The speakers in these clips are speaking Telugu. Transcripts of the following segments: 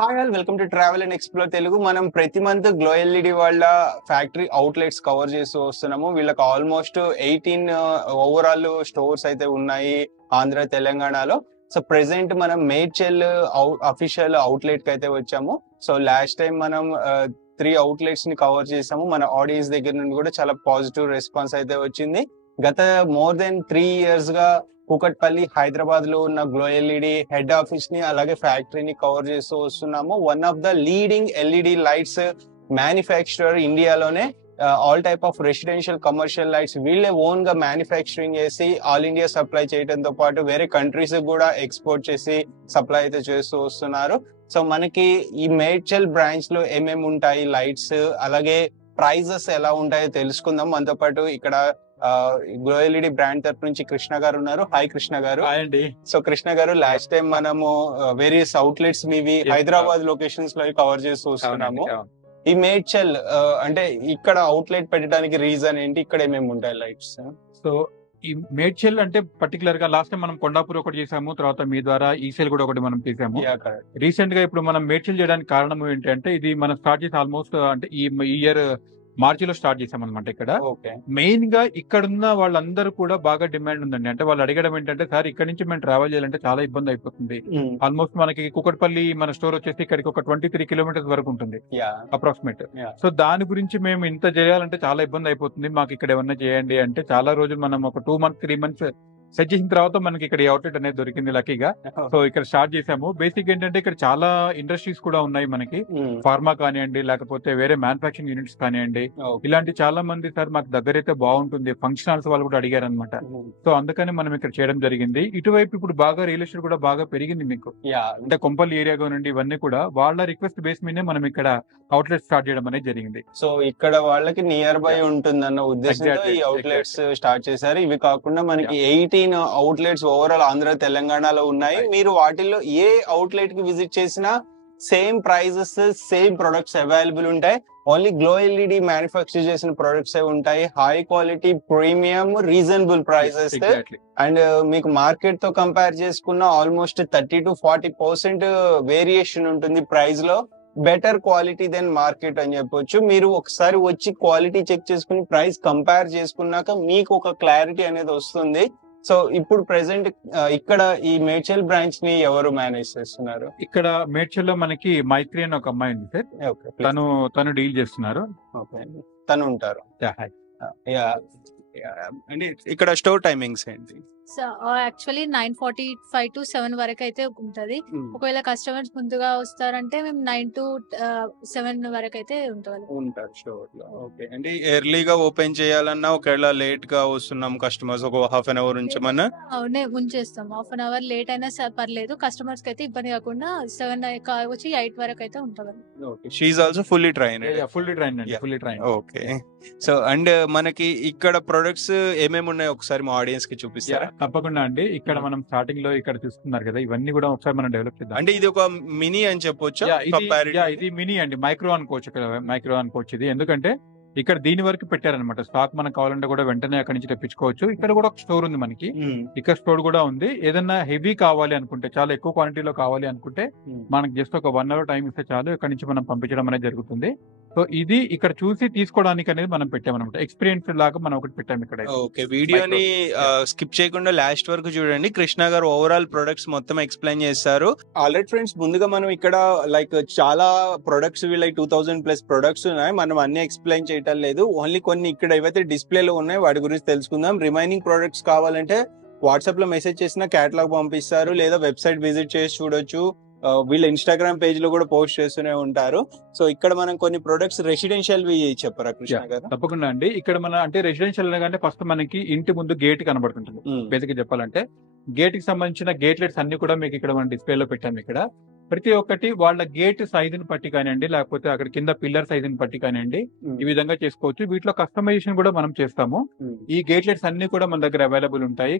Hi all welcome to travel and explore Telugu. మనం ప్రతి మంత్ గ్లో ఎల్ఈడి వాళ్ళ ఫ్యాక్టరీ అవుట్లెట్స్ కవర్ చేస్తూ వస్తున్నాము. వీళ్ళకి ఆల్మోస్ట్ 18 ఓవరాల్ స్టోర్స్ అయితే ఉన్నాయి ఆంధ్ర తెలంగాణలో. సో ప్రెసెంట్ మనం మేడ్చల్ అఫీషియల్ అవుట్లెట్ కి అయితే వచ్చాము. సో లాస్ట్ టైం మనం 3 అవుట్లెట్స్ ని కవర్ చేసాము. మన ఆడియన్స్ దగ్గర నుండి కూడా చాలా పాజిటివ్ రెస్పాన్స్ అయితే వచ్చింది. గత మోర్ దెన్ 3 years గా కూకట్పల్లి హైదరాబాద్ లో ఉన్న గ్లో ఎల్ఈడి హెడ్ ఆఫీస్ ని అలాగే ఫ్యాక్టరీని కవర్ చేస్తూ వస్తున్నాము. One of the leading LED lights manufacturer ఇండియాలోనే. All type of residential commercial lights వీళ్ళే ఓన్ గా మ్యానుఫ్యాక్చరింగ్ చేసి ఆల్ ఇండియా సప్లై చేయడంతో పాటు వేరే కంట్రీస్ కూడా ఎక్స్పోర్ట్ చేసి సప్లై అయితే చేస్తూ వస్తున్నారు. సో మనకి ఈ మేడ్చల్ బ్రాంచ్ లో ఏమేమి ఉంటాయి లైట్స్, అలాగే ప్రైజెస్ ఎలా ఉంటాయో తెలుసుకుందాం. మనతో పాటు ఇక్కడ గ్లో ఎల్ఈడి బ్రాండ్ తరపు నుంచి కృష్ణ గారు ఉన్నారు. హాయ్ కృష్ణ గారు. హాయ్ అండి. సో కృష్ణ గారు, లాస్ట్ టైం మనము వేరియస్ అవుట్లెట్స్ మీవి హైదరాబాద్ లొకేషన్స్ లో కవర్ చేస్తూ వస్తున్నాము. ఈ మేడ్చల్ అంటే ఇక్కడ అవుట్లెట్ పెట్టడానికి రీజన్ ఏంటి? ఇక్కడ ఏమేమి ఉంటాయి లైట్స్? సో ఈ మేడ్చల్ అంటే పర్టికులర్ గా లాస్ట్ టైం మనం కొండాపూర్ ఒకటి చేసాము, తర్వాత మీ ద్వారా ఈసెల్ కూడా ఒకటి మనం చేసాము. రీసెంట్ గా ఇప్పుడు మనం మేడ్చల్ చేయడానికి కారణం ఏంటంటే ఇది మనం స్టార్ట్ చేసి ఆల్మోస్ట్ అంటే ఈ ఇయర్ మార్చిలో స్టార్ట్ చేసాం అనమాట. ఇక్కడ మెయిన్ గా ఇక్కడున్న వాళ్ళందరూ కూడా బాగా డిమాండ్ ఉందండి. అంటే వాళ్ళు అడగడం ఏంటంటే, సార్ ఇక్కడ నుంచి మేము ట్రావెల్ చేయాలంటే చాలా ఇబ్బంది అయిపోతుంది. ఆల్మోస్ట్ మనకి కూకట్పల్లి మన స్టోర్ వచ్చేసి ఇక్కడికి ఒక 23 kilometers వరకు ఉంటుంది అప్రాక్సిమేట్. సో దాని గురించి మేము ఇంత చేయాలంటే చాలా ఇబ్బంది అయిపోతుంది, మాకు ఇక్కడ ఏమన్నా చేయండి అంటే చాలా రోజులు మనం ఒక 2 months 3 months సెట్ చేసిన తర్వాత మనకి ఇక్కడ అవుట్లెట్ అనేది దొరికింది లక్కీగా. సో ఇక్కడ స్టార్ట్ చేసాము. బేసిక్ ఏంటంటే ఇక్కడ చాలా ఇండస్ట్రీస్ కూడా ఉన్నాయి మనకి, ఫార్మా కానివ్వండి లేకపోతే వేరే మ్యానుఫాక్చరింగ్ యూనిట్స్ కానివ్వండి, ఇలాంటి చాలా మంది సార్ మాకు దగ్గర అయితే బాగుంటుంది ఫంక్షన్ హాల్స్ వాళ్ళు కూడా అడిగారు అనమాట. సో అందుకని మనం ఇక్కడ చేయడం జరిగింది. ఇటువైపు ఇప్పుడు బాగా రియల్ ఎస్టేట్ కూడా బాగా పెరిగింది మీకు, అంటే కొంపల్లి ఏరియా నుండి ఇవన్నీ కూడా వాళ్ళ రిక్వెస్ట్ బేస్ మీదే మనం ఇక్కడ అవుట్లెట్ స్టార్ట్ చేయడం అనేది జరిగింది. సో ఇక్కడ వాళ్ళకి నియర్ బై ఉంటుందన్న ఉద్దేశంతో ఈ అవుట్లెట్స్ స్టార్ట్ చేశారు. ఇవి కాకుండా మనకి 18 అవుట్లెట్స్ ఓవరాల్ ఆంధ్ర తెలంగాణలో ఉన్నాయి. మీరు వాటిల్లో ఏ అవుట్లెట్ కి విజిట్ చేసినా same prices same products available ఉంటాయి. ఓన్లీ గ్లో ఎల్ఈడి మ్యానుఫ్యాక్చర్ చేసిన ప్రొడక్ట్స్ ఉంటాయి. High quality, premium, reasonable prices. And మీకు మార్కెట్ తో కంపేర్ చేసుకున్న ఆల్మోస్ట్ 30 to 40% వేరియేషన్ ఉంటుంది ప్రైస్ లో. బెటర్ క్వాలిటీ దెన్ మార్కెట్ అని చెప్పొచ్చు. మీరు ఒకసారి వచ్చి క్వాలిటీ చెక్ చేసుకుని ప్రైస్ కంపేర్ చేసుకున్నాక మీకు ఒక క్లారిటీ అనేది వస్తుంది. సో ఇప్పుడు ప్రెసెంట్ ఇక్కడ ఈ మేడ్చల్ బ్రాంచ్ ని ఎవరు మేనేజ్ చేస్తున్నారు? ఇక్కడ మేడ్చల్ లో మనకి మైత్రి అని ఒక అమ్మాయి ఉంది సార్, తను డీల్ చేస్తున్నారు. తను ఉంటారు. అంటే ఇక్కడ స్టోర్ టైమింగ్స్ ఏంటి? యాక్చువల్లీ 9:45 to 7 వరకు అయితే ఉంటది. ఒకవేళ కస్టమర్స్ ముందుగా వస్తారంటే మేము 9 to 7 వరకు అయితే ఉంటారు స్టోర్ లో. ఓకే. అంటే ఎర్లీగా ఓపెన్ చేయాలన్నా ఒకవేళ లేట్ గా వస్తున్నాం కస్టమర్స్ ఒక హాఫ్ అన్ అవర్ ఉంచమన్నా ఉంచేస్తాం. హాఫ్ అన్ అవర్ లేట్ అయినా పర్లేదు, కస్టమర్స్ కి అయితే ఇబ్బంది కాకుండా 7 వచ్చి 8 వరకు అయితే ఉంటుంది. She is also fully trained. Okay. So and మనకి ఇక్కడ ప్రొడక్ట్స్ ఏమేమి ఉన్నాయో ఒకసారి మా ఆడియన్స్ కి చూపిస్తారా? తప్పకుండా అండి. ఇక్కడ మనం స్టార్టింగ్ లో ఇక్కడ చూస్తున్నారు కదా, ఇవన్నీ కూడా ఒకసారి మనం డెవలప్ చేద్దాం. అంటే ఇది ఒక మినీ అని చెప్పొచ్చు. ఇది మినీ అండి, మైక్రో అనుకోవచ్చు ఇది. ఎందుకంటే ఇక్కడ దీని వరకు పెట్టారనమాట. స్టాక్ మనకు కావాలంటే కూడా వెంటనే అక్కడి నుంచి తెప్పించుకోవచ్చు. ఇక్కడ కూడా ఒక స్టోర్ ఉంది మనకి, ఇక్కడ స్టోర్ కూడా ఉంది. ఏదన్నా హెవీ కావాలి అనుకుంటే, చాలా ఎక్కువ క్వాంటిటీలో కావాలి అనుకుంటే మనకి జస్ట్ ఒక 1 hour టైం ఇస్తే చాలు, ఇక్కడ నుంచి మనం పంపించడం అనేది జరుగుతుంది. సో ఇది ఇక్కడ చూసి తీసుకోవడానికి అనేది మనం పెట్టామన్నమాట. ఎక్స్పీరియన్స్ లాగా మనం ఒకటి పెట్టాము ఇక్కడ. ఓకే. వీడియోని స్కిప్ చేయకుండా లాస్ట్ వరకు చూడండి. కృష్ణ గారు ఓవరాల్ ప్రొడక్ట్స్ మొత్తం ఎక్స్ప్లెయిన్ చేస్తారు. ఆల్రెడీ ఫ్రెండ్స్, ముందుగా మనం ఇక్కడ లైక్ చాలా ప్రొడక్ట్స్ లైక్ 2000+ ప్రొడక్ట్స్ ఉన్నాయి. మనం అన్ని ఎక్స్ప్లెయిన్ చేయడం లేదు, ఓన్లీ కొన్ని ఇక్కడ ఏవైతే డిస్ప్లేలో ఉన్నాయో వాటి గురించి తెలుసుకుందాం. రిమైనింగ్ ప్రొడక్ట్స్ కావాలంటే వాట్సాప్ లో మెసేజ్ చేసినా క్యాటలాగ్ పంపిస్తారు, లేదా వెబ్సైట్ విజిట్ చేసి చూడొచ్చు. వీళ్ళ ఇన్స్టాగ్రామ్ పేజ్ లో కూడా పోస్ట్ చేస్తూనే ఉంటారు. సో ఇక్కడ మనం కొన్ని ప్రొడక్ట్స్ రెసిడెన్షియల్ చెప్పారా కృష్ణ గారు? తప్పకుండా అండి. ఇక్కడ మన అంటే రెసిడెన్షియల్ అనగానే ఫస్ట్ మనకి ఇంటి ముందు గేట్ కనబడుతుంటుంది. బేసిక్ చెప్పాలంటే గేట్ కి సంబంధించిన గేట్ లైట్స్ అన్ని కూడా మీకు ఇక్కడ మనం డిస్ప్లేలో పెట్టాము. ఇక్కడ ప్రతి ఒక్కటి వాళ్ళ గేట్ సైజుని పట్టి కానివ్వండి, లేకపోతే అక్కడ కింద పిల్లర్ సైజుని పట్టి కానివ్వండి, ఈ విధంగా చేసుకోవచ్చు. వీటిలో కస్టమైజేషన్ కూడా మనం చేస్తాము. ఈ గేట్ లైట్స్ అన్ని కూడా మన దగ్గర అవైలబుల్ ఉంటాయి.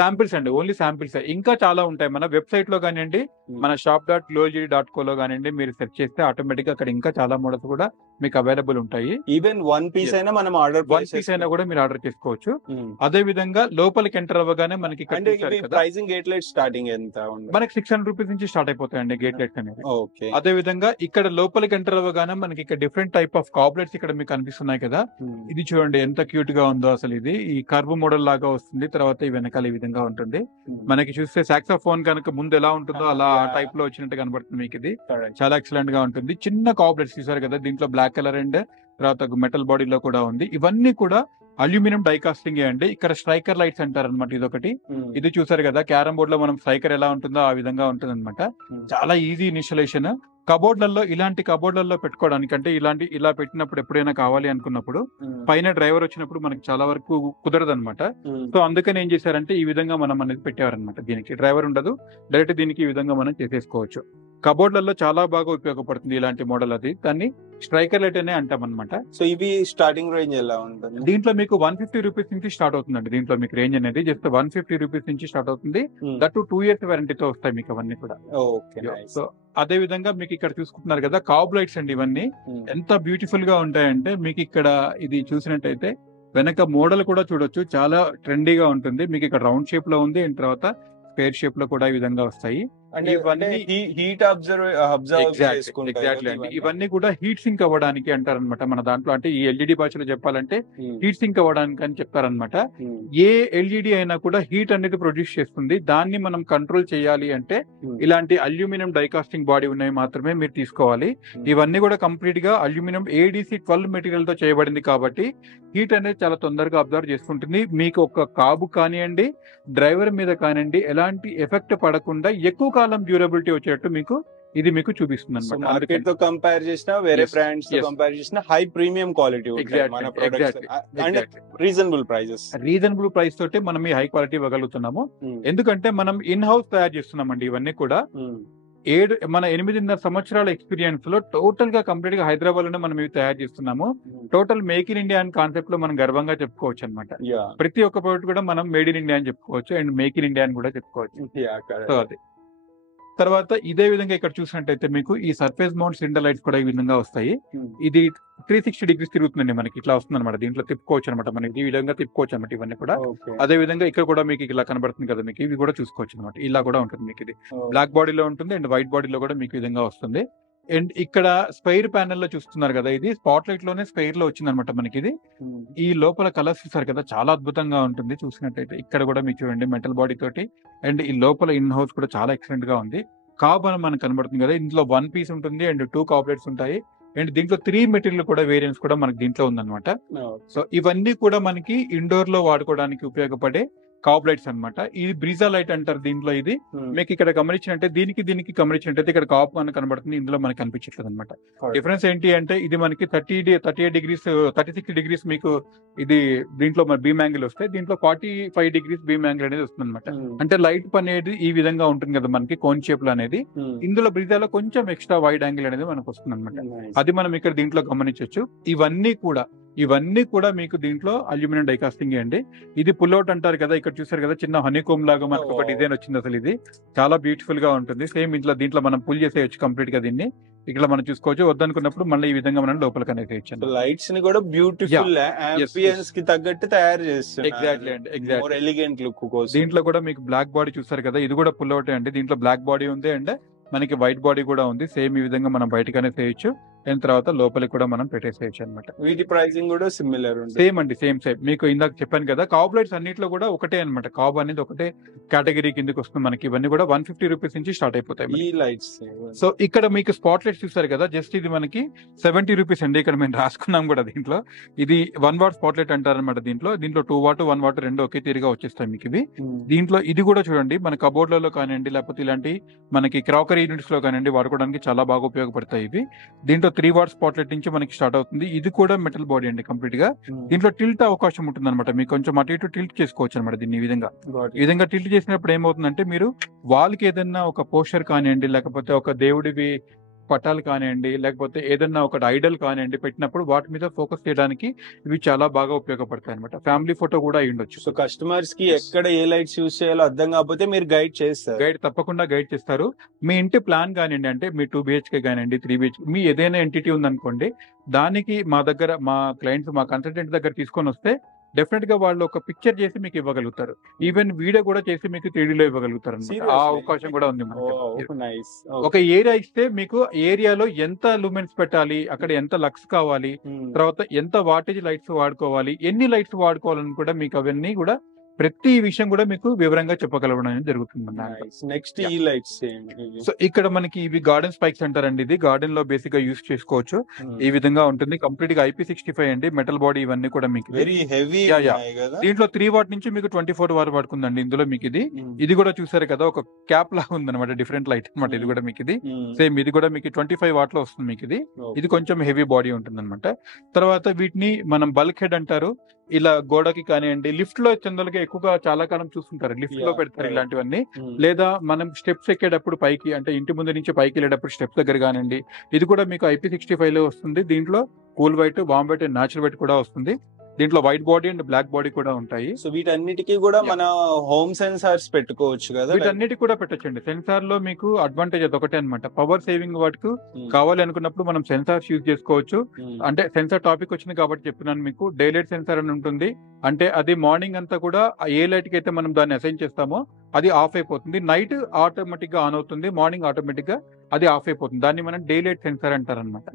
శాంపిల్స్ అండి, ఓన్లీ శాంపిల్స్. ఇంకా చాలా ఉంటాయి. మన వెబ్సైట్ లో కానివ్వండి, మన shop.glowld.co లో కానివ్వండి, మీరు సెర్చ్ చేస్తే ఆటోమేటిక్ గా అక్కడ ఇంకా చాలా మోడల్స్ కూడా మీకు అవైలబుల్ ఉంటాయి. ఈవెన్ వన్ పీస్ అయినా మనం ఆర్డర్ కూడా మీరు ఆర్డర్ చేసుకోవచ్చు. అదే విధంగా లోపలికి ఎంటర్ అవ్వగానే మనకి ప్రైసింగ్ గేట్ లైట్ స్టార్టింగ్ ఎంత? మనకి 600 రూపీస్ నుంచి నుంచి స్టార్ట్ అయిపోతాయండి గేట్ లైట్స్ అనేవి. ఓకే. అదే విధంగా ఇక్కడ లోపలికి ఎంటర్ అవ్వగానే మనకి ఇక్కడ డిఫరెంట్ టైప్ ఆఫ్ కాబ్లెట్స్ ఇక్కడ మీకు కనిపిస్తున్నాయి కదా. ఇది చూడండి ఎంత క్యూట్ గా ఉందో అసలు. ఇది ఈ కర్వ్ మోడల్ లాగా వస్తుంది, తర్వాత ఈ వెనకాల ఈ విధంగా ఉంటుంది. మనకి చూస్తే సాక్సోఫోన్ కనుక ముందు ఎలా ఉంటుందో అలా ఆ టైప్ లో వచ్చినట్టు కనబడుతుంది మీకు. ఇది చాలా ఎక్సలెంట్ గా ఉంటుంది. చిన్న కాబ్లెట్స్ చూసారు కదా, దీంట్లో బ్లాక్ కలర్ అండ్ తర్వాత మెటల్ బాడీలో కూడా ఉంది. ఇవన్నీ కూడా అల్యూమినియం డైకాస్టింగ్ అండి. ఇక్కడ స్ట్రైకర్ లైట్స్ అంటారు అనమాట. ఇదొకటి. ఇది చూసారు కదా, క్యారమ్ బోర్డ్ లో మనం స్ట్రైకర్ ఎలా ఉంటుందో ఆ విధంగా ఉంటుంది అనమాట. చాలా ఈజీ ఇనిషియలైజేషన్. కబోర్డ్లలో ఇలాంటి కబోర్డ్లలో పెట్టుకోవడానికి, అంటే ఇలా పెట్టినప్పుడు ఎప్పుడైనా కావాలి అనుకున్నప్పుడు పైన డ్రైవర్ వచ్చినప్పుడు మనకి చాలా వరకు కుదరదు అనమాట. సో అందుకని ఏం చేశారంటే ఈ విధంగా మనం అనేది పెట్టేవారనమాట. దీనికి డ్రైవర్ ఉండదు, డైరెక్ట్ దీనికి ఈ విధంగా మనం చేసేసుకోవచ్చు. కబోర్డ్లలో చాలా బాగా ఉపయోగపడుతుంది ఇలాంటి మోడల్. అది దాన్ని స్ట్రైకర్ లైట్ అనే అంటాం అనమాట. సో ఇవి స్టార్టింగ్ రేంజ్ ఎలా ఉంటుంది? దీంట్లో మీకు 150 రూపీస్ నుంచి స్టార్ట్ అవుతుందండి. దీంట్లో మీకు రేంజ్ అనేది జస్ట్ 150 రూపీస్ నుంచి స్టార్ట్ అవుతుంది. దట్ 2 years వారంటీతో వస్తాయి మీకు అవన్నీ కూడా. సో అదే విధంగా మీకు ఇక్కడ చూసుకుంటున్నారు కదా కాబ్ లైట్స్ అండి. ఇవన్నీ ఎంత బ్యూటిఫుల్ గా ఉంటాయంటే మీకు ఇక్కడ ఇది చూసినట్టయితే వెనక మోడల్ కూడా చూడొచ్చు, చాలా ట్రెండీగా ఉంటుంది. మీకు ఇక్కడ రౌండ్ షేప్ లో ఉంది అండ్ తర్వాత స్క్వేర్ షేప్ లో కూడా ఈ విధంగా వస్తాయి. హీట్ ఎగ్జాక్ట్లీ అండి. ఇవన్నీ కూడా హీట్ సింక్ అవ్వడానికి అంటారనమాట మన దాంట్లో. అంటే ఈ ఎల్ఈడి భాషలో చెప్పాలంటే హీట్ సింక్ అవ్వడానికి అని చెప్తారనమాట. ఏ ఎల్ఈడి అయినా కూడా హీట్ అనేది ప్రొడ్యూస్ చేస్తుంది. దాన్ని మనం కంట్రోల్ చేయాలి అంటే ఇలాంటి అల్యూమినియం డైకాస్టింగ్ బాడీ ఉన్నాయి మాత్రమే మీరు తీసుకోవాలి. ఇవన్నీ కూడా కంప్లీట్ గా అల్యూమినియం ADC 12 మెటీరియల్ తో చేయబడింది కాబట్టి హీట్ అనేది చాలా తొందరగా అబ్జర్వ్ చేసుకుంటుంది. మీకు ఒక కాబు కానివ్వండి, డ్రైవర్ మీద కానివ్వండి, ఎలాంటి ఎఫెక్ట్ పడకుండా ఎక్కువ కాలం డ్యూరబిలిటీ వచ్చేటట్టు మీకు ఇది మీకు చూపిస్తుంది అనమాట. మార్కెట్ తో కంపేర్ చేసినా, వేరే బ్రాండ్స్ తో కంపేర్ చేసినా high premium quality reasonable price తోటి మనం ఈ హై క్వాలిటీ ఇవ్వగలుగుతున్నాము. ఎందుకంటే మనం ఇన్ హౌస్ తయారు చేస్తున్నామండి ఇవన్నీ కూడా. మన 8.5 సంవత్సరాల ఎక్స్పీరియన్స్ లో టోటల్ గా కంప్లీట్ గా హైదరాబాద్ లోనే మనం ఇవి తయారు చేస్తున్నాము. టోటల్ మేక్ ఇన్ ఇండియా అనే కాన్సెప్ట్ లో మనం గర్వంగా చెప్పుకోవచ్చు అనమాట. ప్రతి ఒక్క ప్రోడక్ట్ కూడా మనం మేడ్ ఇన్ ఇండియా అని చెప్పుకోవచ్చు అండ్ మేక్ ఇన్ ఇండియా అని కూడా చెప్పుకోవచ్చు. సో అది తర్వాత ఇదే విధంగా ఇక్కడ చూసినట్టయితే మీకు ఈ సర్ఫేస్ మౌంట్ సిలిండర్ లైట్స్ కూడా ఈ విధంగా వస్తాయి. ఇది 360 degrees తిరుగుతుందండి మనకి. ఇట్లా వస్తుంది అనమాట. దీంట్లో తిప్పుకోవచ్చు అనమాట, మనకి ఈ విధంగా తిప్పుకోవచ్చు అనమాట ఇవన్నీ కూడా. అదే విధంగా ఇక్కడ కూడా మీకు ఇలా కనబడుతుంది కదా, మీకు ఇవి కూడా చూసుకోవచ్చు అనమాట. ఇలా కూడా ఉంటుంది మీకు. ఇది బ్లాక్ బాడీలో ఉంటుంది అండ్ వైట్ బాడీలో కూడా మీకు ఈ విధంగా వస్తుంది. అండ్ ఇక్కడ స్పైర్ ప్యానెల్ లో చూస్తున్నారు కదా, ఇది స్పాట్ లైట్ లోనే స్పైర్ లో వచ్చింది అనమాట మనకి. ఇది ఈ లోపల కలర్స్ చూసారు కదా, చాలా అద్భుతంగా ఉంటుంది. చూసినట్టయితే ఇక్కడ కూడా మీకు చూడండి మెటల్ బాడీ తోటి అండ్ ఈ లోపల ఇన్ హౌస్ కూడా చాలా ఎక్సలెంట్ గా ఉంది. కాబ్ అని మనకు కనబడుతుంది కదా, ఇందులో 1 piece ఉంటుంది అండ్ 2 కార్బొరేట్స్ ఉంటాయి అండ్ దీంట్లో 3 మెటీరియల్ కూడా వేరియంట్స్ కూడా మనకి దీంట్లో ఉందన్నమాట. సో ఇవన్నీ కూడా మనకి ఇండోర్ లో వాడుకోవడానికి ఉపయోగపడే కాబ్ లైట్స్ అనమాట. ఇది బ్రీజా లైట్ అంటారు దీంట్లో. ఇది మీకు ఇక్కడ గమనించినట్టే దీనికి గమనించినట్టయితే ఇక్కడ కాప్ అని కనబడుతుంది, ఇందులో మనకి కనిపించట్లేదు అనమాట. డిఫరెన్స్ ఏంటి అంటే ఇది మనకి 38 degrees 36 degrees మీకు ఇది దీంట్లో మన బీమ్ యాంగిల్ వస్తే దీంట్లో 45 degrees బీమ్ యాంగిల్ అనేది వస్తుంది అనమాట. అంటే లైట్ అనేది ఈ విధంగా ఉంటుంది కదా మనకి కోన్ షేప్ లో అనేది. ఇందులో బ్రీజాలో కొంచెం ఎక్స్ట్రా వైడ్ యాంగిల్ అనేది మనకు వస్తుంది అనమాట. అది మనం ఇక్కడ దీంట్లో గమనించవచ్చు. ఇవన్నీ కూడా మీకు దీంట్లో అల్యూమినియం డైకాస్టింగ్ అండి. ఇది పుల్అవుట్ అంటారు కదా, ఇక్కడ చూసారు కదా చిన్న హనీకోమ్ లాగా మనకు ఒక డిజైన్ వచ్చింది. అసలు ఇది చాలా బ్యూటిఫుల్ గా ఉంటుంది. సేమ్ దీంట్లో మనం పుల్ చేసేయచ్చు కంప్లీట్ గా. దీన్ని ఇక్కడ మనం చూసుకోవచ్చు. వద్దనుకున్నప్పుడు మళ్ళీ ఈ విధంగా మనం లోపల కనెక్ట్ చేయొచ్చు. లైట్స్ ని కూడా బ్యూటిఫుల్ అంబియన్స్ కి తగ్గట్టు తయారు చేస్తారు. ఎగ్జాక్ట్లీ అండి, ఎగ్జాక్ట్లీ ఎలిగెంట్ లుక్ కోసం. దీంట్లో కూడా మీకు బ్లాక్ బాడీ చూసారు కదా, ఇది కూడా పుల్ అవుట్ అండి. దీంట్లో బ్లాక్ బాడీ ఉంది అండ్ మనకి వైట్ బాడీ కూడా ఉంది. సేమ్ ఈ విధంగా మనం బయటకనే చేయొచ్చు అండ్ తర్వాత లోపలికి కూడా మనం పెట్టేసేయచ్చు అనమాట. వీటి ప్రైసింగ్ కూడా సిమిలర్ సేమ్ అండి, సేమ్ మీకు ఇందాక చెప్పాను కదా, కాబ్ లైట్స్ అన్నిట్లో కూడా ఒకటే అనమాట. కాబ్ అనేది ఒకటే కేటగిరీ కిందకి వస్తుంది మనకి. ఇవన్నీ కూడా 150 రూపీస్ నుంచి స్టార్ట్ అయిపోతాయి ఈ లైట్స్. సో ఇక్కడ మీకు స్పాట్ లైట్స్ చూసారు కదా, జస్ట్ ఇది మనకి 70 రూపీస్ అండి. ఇక్కడ మేము రాసుకున్నాం కూడా దీంట్లో. ఇది 1 watt స్పాట్ లైట్ అంటారనమాట. దీంట్లో 2 watt 1 watt రెండు ఒకే తీరుగా వచ్చేస్తాయి మీకు ఇవి. దీంట్లో ఇది కూడా చూడండి మన కబోర్డ్లలో కానివ్వండి, లేకపోతే ఇలాంటి మనకి క్రాకరీ యూనిట్స్ లో కానివ్వండి వాడుకోవడానికి చాలా బాగా ఉపయోగపడతాయి ఇవి. దీంట్లో 3 watt స్పాట్ లైట్ నుంచి మనకి స్టార్ట్ అవుతుంది. ఇది కూడా మెటల్ బాడీ అండి కంప్లీట్ గా. దీంట్లో టిల్ట్ అవకాశం ఉంటుంది అనమాట. మీకు కొంచెం అటు ఇటు టిల్ట్ చేసుకోవచ్చు అనమాట దీన్ని. ఈ విధంగా టిల్ట్ చేసినప్పుడు ఏమవుతుందంటే మీరు వాల్ కి ఏదన్నా ఒక పోస్టర్ కానివ్వండి, లేకపోతే ఒక దేవుడివి పటాలు కానివ్వండి, లేకపోతే ఏదన్నా ఒక ఐడల్ కానివ్వండి పెట్టినప్పుడు వాటి మీద ఫోకస్ చేయడానికి ఇవి చాలా బాగా ఉపయోగపడతాయి అనమాట. ఫ్యామిలీ ఫోటో కూడా అయి ఉండొచ్చు. సో కస్టమర్స్ కి ఎక్కడ ఏ లైట్స్ యూజ్ చేయాలో అర్థం కాకపోతే మీరు గైడ్ తప్పకుండా గైడ్ చేస్తారు. మీ ఇంటి ప్లాన్ కానివ్వండి, అంటే మీ 2 BHK కానివ్వండి, 3 BHK మీ ఏదైనా ఎంటిటీ ఉందనుకోండి, దానికి మా క్లయింట్స్ మా కన్సల్టెంట్ దగ్గర తీసుకొని వస్తే డెఫినెట్ గా వాళ్ళు ఒక పిక్చర్ చేసి మీకు ఇవ్వగలుగుతారు. ఈవెన్ వీడియో కూడా చేసి మీకు 3D లో ఇవ్వగలుగుతారు అన్నమాట. ఆ Seriously? అవకాశం కూడా ఉంది మనకి. ఓ నైస్. ఒక ఏరియా ఇస్తే మీకు ఏరియాలో ఎంత లూమెన్స్ పెట్టాలి, అక్కడ ఎంత లక్స్ కావాలి, తర్వాత ఎంత వాటేజ్ లైట్స్ వాడుకోవాలి, ఎన్ని లైట్స్ వాడుకోవాలని కూడా మీకు అవన్నీ కూడా ప్రతి విషయం కూడా మీకు వివరంగా చెప్పగలగడం అనేది జరుగుతుంది దాంట్లో. Next Yeah. ఈ లైట్స్ సో ఇక్కడ మనకి ఇవి గార్డెన్ స్పైక్స్ అంటారండి. ఇది గార్డెన్ లో బేసిక్ గా యూస్ చేసుకోవచ్చు. ఈ విధంగా ఉంటుంది. కంప్లీట్ గా IP65 అండి, మెటల్ బాడీ ఇవన్నీ కూడా మీకు ఇది. Very heavy Yeah, yeah. కదా. దీంట్లో 3 వాట్ నుంచి మీకు 24 వాట్ పడుతుందండి ఇందులో మీకు ఇది. ఇది కూడా చూసారు కదా, ఒక క్యాప్ లాగా ఉందన్నమాట, డిఫరెంట్ లైట్ అన్నమాట. ఇది కూడా మీకు ఇది సేమ్, ఇది కూడా మీకు 25 వాట్ లో వస్తుంది మీకు ఇది. ఇది కొంచెం హెవీ బాడీ ఉంటుంది అనమాట. తర్వాత వీటిని మనం బల్క్ హెడ్ అంటారు. ఇలా గోడకి కానివ్వండి, లిఫ్ట్ లో జనరల్ గా ఎక్కువగా చాలా కాలం చూస్తుంటారు, లిఫ్ట్ లో Yeah, పెడతారు correct. ఇలాంటివన్నీ. లేదా మనం స్టెప్స్ ఎక్కేటప్పుడు పైకి, అంటే ఇంటి ముందు నుంచి పైకి వెళ్ళేటప్పుడు స్టెప్స్ దగ్గర కానివ్వండి, ఇది కూడా మీకు IP65 లో వస్తుంది. దీంట్లో cool white, warm white, natural white కూడా వస్తుంది. దీంట్లో white body and black body కూడా ఉంటాయి. సో వీటన్నిటికీ కూడా మన హోమ్ సెన్సార్స్ పెట్టుకోవచ్చు కదా. వీటన్నిటి కూడా పెట్టొచ్చండి. సెన్సార్ లో మీకు అడ్వాంటేజ్ అదొకటే అనమాట. పవర్ సేవింగ్ వాటికి కావాలి అనుకున్నప్పుడు మనం సెన్సార్స్ యూజ్ చేసుకోవచ్చు. అంటే సెన్సార్ టాపిక్ వచ్చింది కాబట్టి చెప్తున్నాను మీకు. డే లైట్ సెన్సార్ అని ఉంటుంది. అంటే అది మార్నింగ్ అంతా కూడా ఏ లైట్ కి అయితే మనం దాన్ని అసైన్ చేస్తామో అది ఆఫ్ అయిపోతుంది. నైట్ ఆటోమేటిక్ గా ఆన్ అవుతుంది, మార్నింగ్ ఆటోమేటిక్ గా అది ఆఫ్ అయిపోతుంది. దాన్ని మనం డే లైట్ సెన్సార్ అంటారు అనమాట.